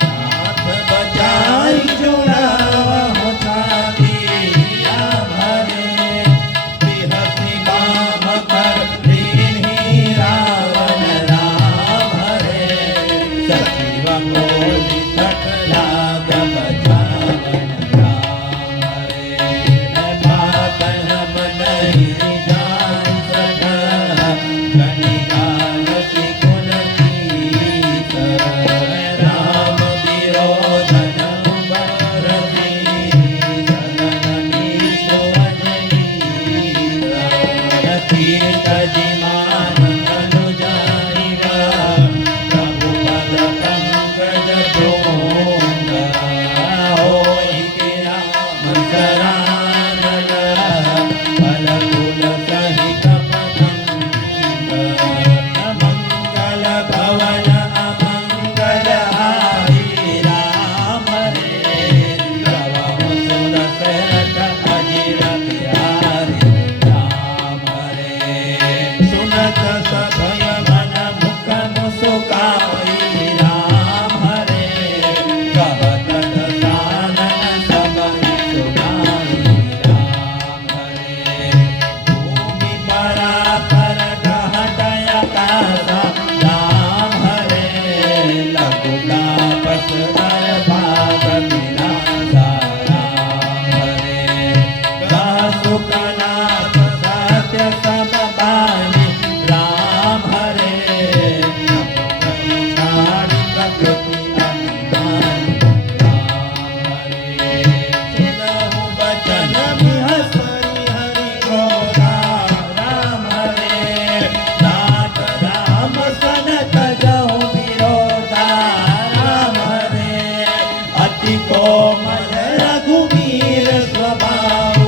नाथ बजाई जुड़ावा छाती राम हरे बिहसी बाम कर दीन्ही रावण राम हरे सचिव कोटि सकला जग जावन राम हरे बात हम नहीं जान सका गणिकाल की कुल कीस राम विरोधन बरसी सदन मीसो अजनीस तीर्थ जिमान अनुजाइगा प्रभु पद पंकज डोंग होई के राम सरानन फल फूल सहित पतंग मंगल भवन अमंगल हारी राम हरे रवम सुदशरथ अजिर बिहारी राम हरे सुनत सभय मन मुख मुस्काई राम हरे कहत दसानन सबरि सुनाई राम हरे भूमि परापर कहटय कासा राम हरे लघु तापस कर भाग विलासा राम हरे सुखनाथ सत्य सब बानी राम हरे छाड़ी प्रकृति अभिमानी राम हरे सुनहु वचन बिहसरि हरि क्रोधा राम हरे नाथ राम सन तजहु विरोधा राम हरे अति कोमल रघुवीर स्वभाव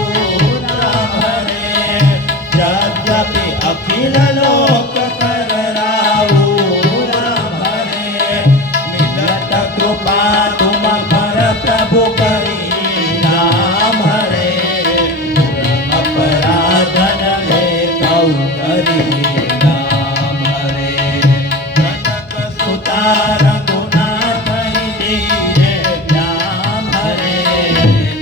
राम हरे यद्यपि अखिल लोक कर राहु राम हरे मिलत कृपा तुम पर प्रभु करी राम हरे अपराधन है कौ करी राम हरे जनक सुता रघुनाथ ही दीने राम हरे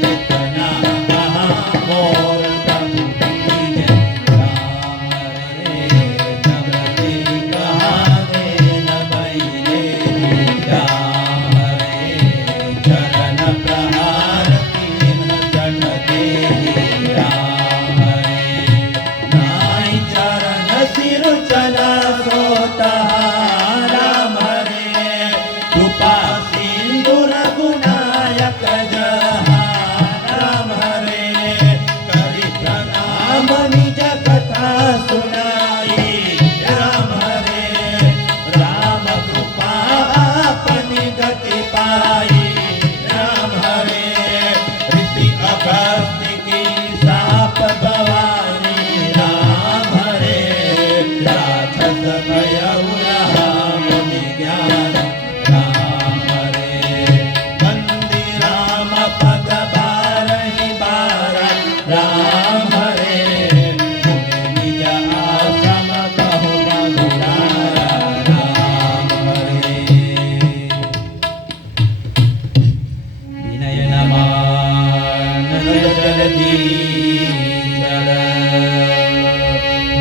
कितना कहा मोर प्रभु दीने राम हरे जगति कहा दे न बैरे राम हरे चरण राम हरे करी प्रणाम निज कथा सुनाई राम हरे राम कृपा अपनी गति पाई राम हरे ऋषि अगस्त्य की साप भवानी राम हरे राक्षस भयउ राम ज्ञान राम हरे वंदे राम पद बारहि बारा राम हरे निज आश्रम कहु मधुरारा राम हरे विनयनमान जलधि जल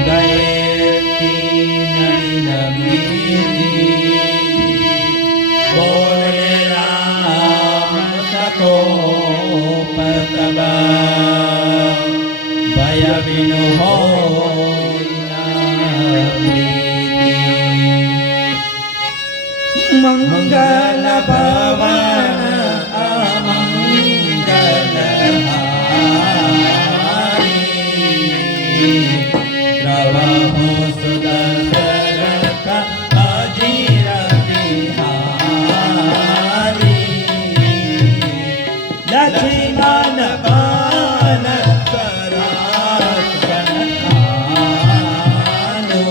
गयति नलिनवीति बोले राम सकोप तब भय बिनु होई न प्रीति मंगल भवन प्रभु सुदशरथ अजीर बिहारी लक्ष्मण बान करासन खानु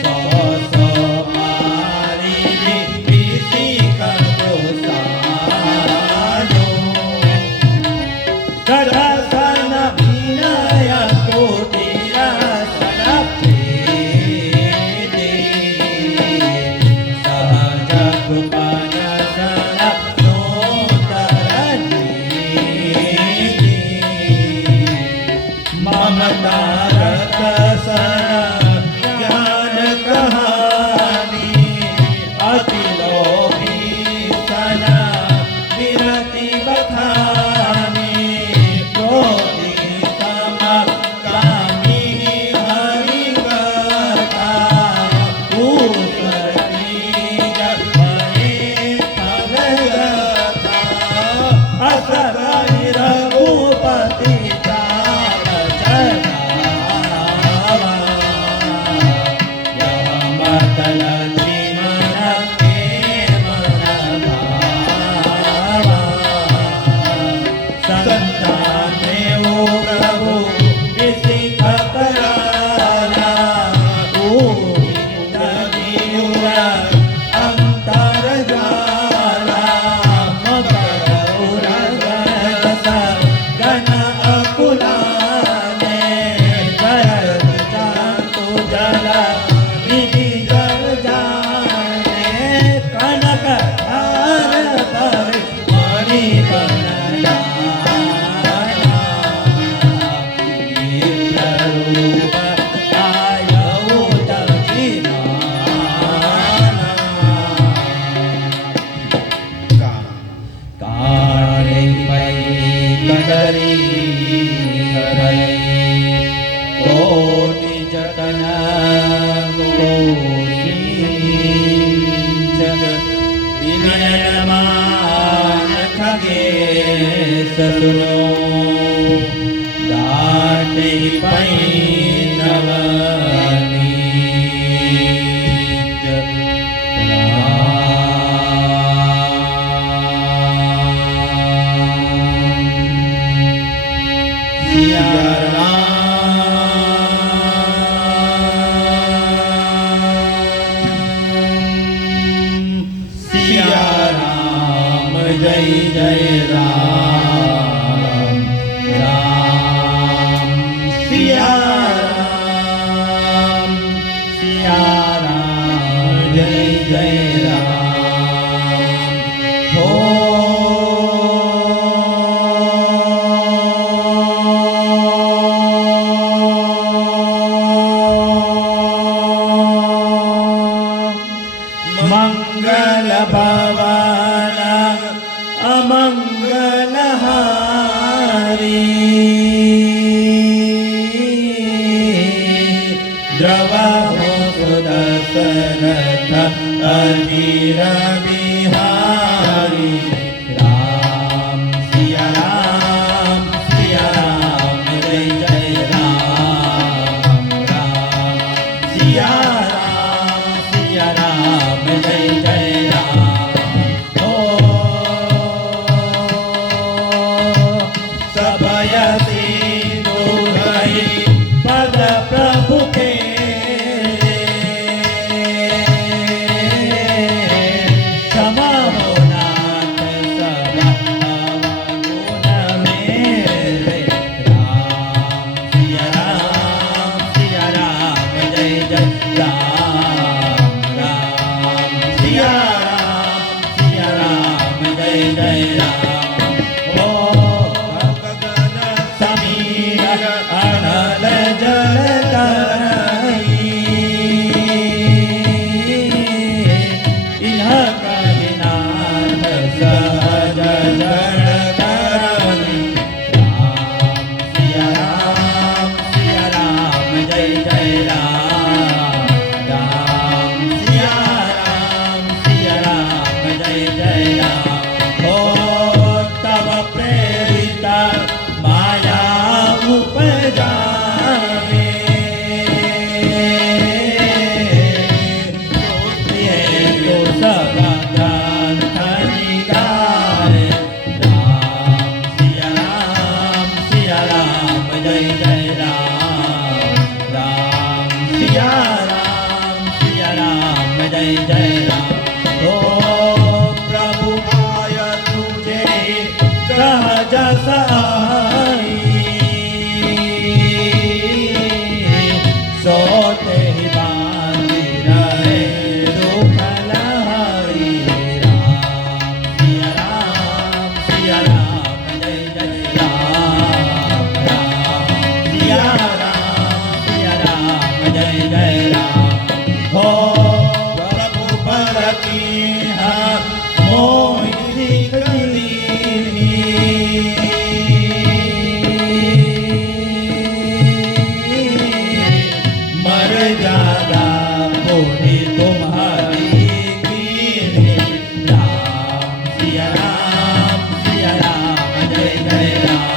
सो सो मारी विभीषि करो सानु दर्शन विनय कोटिरसन प्रीति सहज कृपण सर सुंदर नीति ममता रत सर ज्ञान कहानी अति लोभी सन विरति बखानी क्रोधी सम कामी हरि कथा ऊपरी जग बने फल कथा असरहि रघुपति चाप चढ़ावा यह मत लक्ष्मण के मन भावा संतान वो प्रभु विसिख कराला गोविंद विनुर अंतर जाला मकर रगस गण अकुलाने जरत चातु जल विधि जल जाने कनक धार पर मणि बन रूप आयु दक्षिणा काले पै कदरी हरै कोटि जतन गोसींच विनयमान खगे ससुनो दाटे पै नवनीच सिया राम जय जय राम राम सिया राम जय जय राम हो मंगल भवन अमंगल हारी द्रवहो सुदशरथ अजीर बिहारी जय राम ओ गगन समीर अनल जल तराई इह कहिनाथ सहज जन करनी राम सिया राम जय जय राम राम सिया राम जय जय राम हो तब प्रेरिता माया उपजावे तो सब ग्रंथ निगारे राम सिया राम जय जय राम सिया राम जय जय राम ओ प्रभु आय तुझे सहज सहाई सोते ही बांधी रहे दुख लहाई सिया राम जय जय राम सिया राम जय जय राम हो प्रभु पर की मोहि कलीनी मर जादा पुनि तुम्हारी कीनी राम सिया राम जय जय राम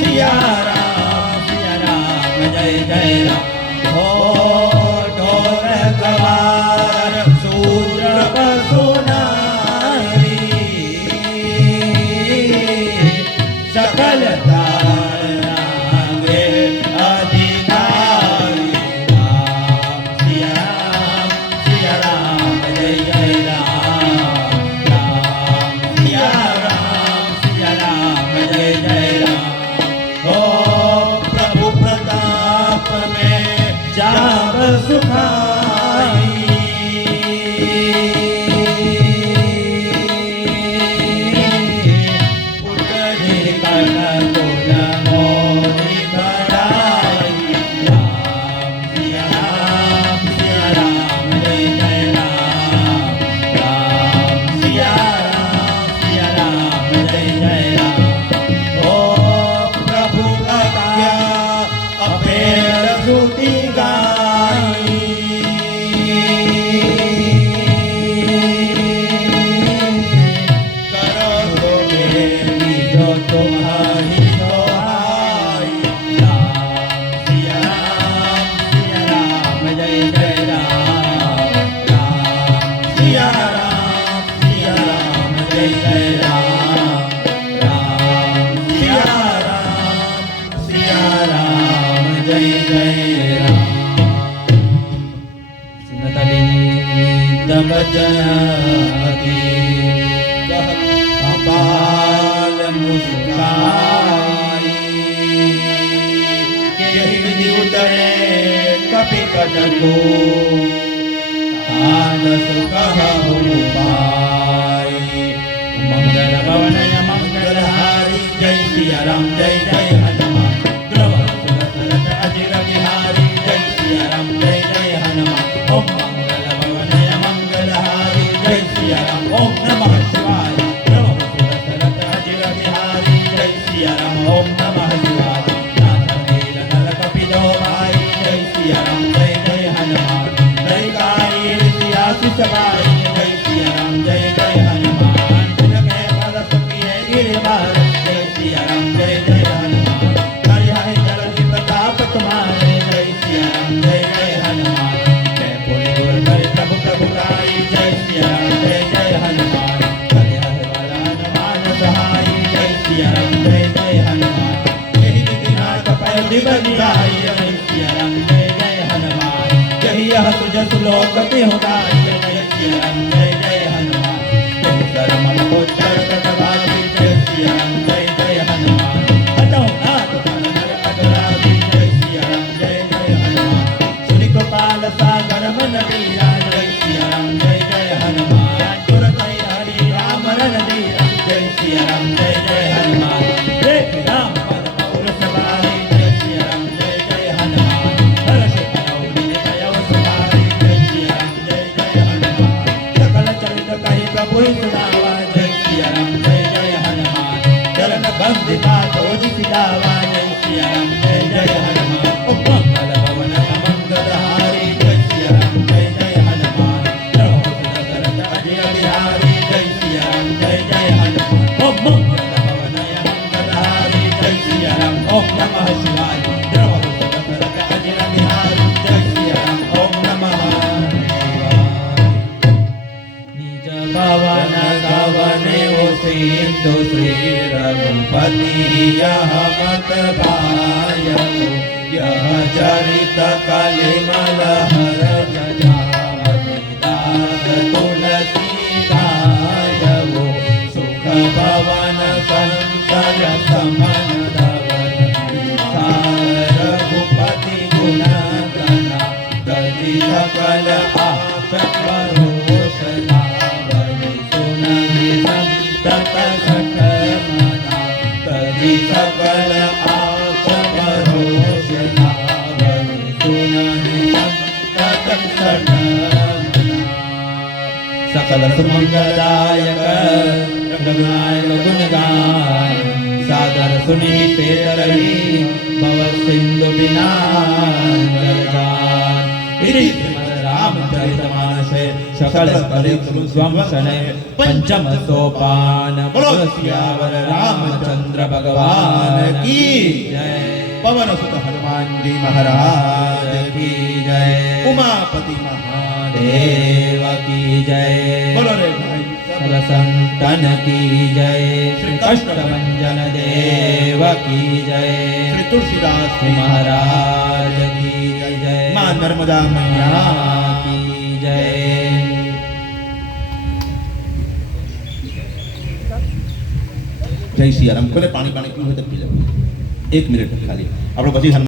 सिया राम जय जय राम हो ढोल गवार सूत्र सुनारी सकल तारे अधिकारी सिया राम जय जय राम सिया राम जय जय राम हो प्रभु प्रताप में जाब सुखाई पुटरी कर्ण तुल मोहि बढ़ाई सिया राम जय जय राम सिया राम जय जय राम ओ प्रभु आज्ञा अपेर श्रुति गाई करो तो मेरी जो तुम्हारी सहाय सिया राम जय जय राम सिया राम जय जय राम सिया राम जय जय राम सुनता विनीत बचती कपाल मुस्काई यही विधि उतरे कपि कटको आदस कहु पाई मंगल भवनय मंगलहारी जय सिया राम जय जय हनुमान द्रव सुरत अजिर बिहारी जय सिया राम जय जय हनुमान ओम मंगल भवनय मंगलहारी जय सिया राम ओम नमः शिवाय द्रव सुरत अजिर बिहारी जय सिया राम ओम नमः शिवाय नाथ नील नल कपिलो भाई जय सिया राम जय जय हनुमान जय गाई सिया सिसवाई जय सिया राम जय जय हनुमान तिलके फलस पिए गिरवार जय सिया राम जय जय हनुमान हरिहर जलधि प्रताप तुम्हारे जय सिया राम जय जय हनुमान जय पुरी गुर धरि प्रभु प्रभुराई जय सिया राम जय जय हनुमान हरिहर वाला हनुमान सहाय जय सिया राम जय जय हनुमान यही दिनाथ पर दिवजाई जय सिया राम जय जय हनुमान यही यह सुजस लोकति होगाई जय सिया राम जय जय हनुमान तुम शर्म पुत्र कटवासी जय सिया राम जय जय हनुमान हटो नाथ फल नर कटरासी जय सिया राम जय जय हनुमान सुनि गोपाल सागर मन मीरा जय सिया राम जय जय हनुमान तुरत हरि राम जय जय हनुमान चरण बंदिता तोज सियावा जय सिया राम जय जय हनुमान ओम मंगल भवन मंगल हारी जय सिया राम जय जय हनुमान प्रभु दशरथ अजय बिहारी जय सिया राम जय जय हनुमान ओम मंगल भवन मंगल हारी जय सिया राम ओम नमः शिवाय प्रभु दशरथ अजय बिहारी जय सिया राम ओम नमः निज भवन गवने ओ सिंधु श्री रघुपति यह मत भायु यह चरित कलिमल हर जजावति दास तुलसी गायु सुख भवन संकर समन धवन रघुपति गुण गणा गति सकल आप परोस लावहि सुनहि संतत सकमना तदि सकल आप परोस लावहि सुनहि संतत सकमना सकल सुमंगलदायक रघुनायक गुणगान सादर सुनि तेतरहि भव सिंधु बिना जलगान रामचरितमानसे सकल परिध्वंसने पंचम सोपान बोलो सियावर रामचंद्र भगवान की जय पवन सुत हनुमान जी महाराज की जय उमापति महादेव की जय बोलो रे भाई सब संतन की जय श्री कष्टभंजन देव की जय श्री तुलसीदास जी महाराज की जय मां नर्मदा मैया की जय जय सिया राम. कोने पाणी पीવું હોય તો પી લો. 1 મિનિટ ખાલી આપણે પછી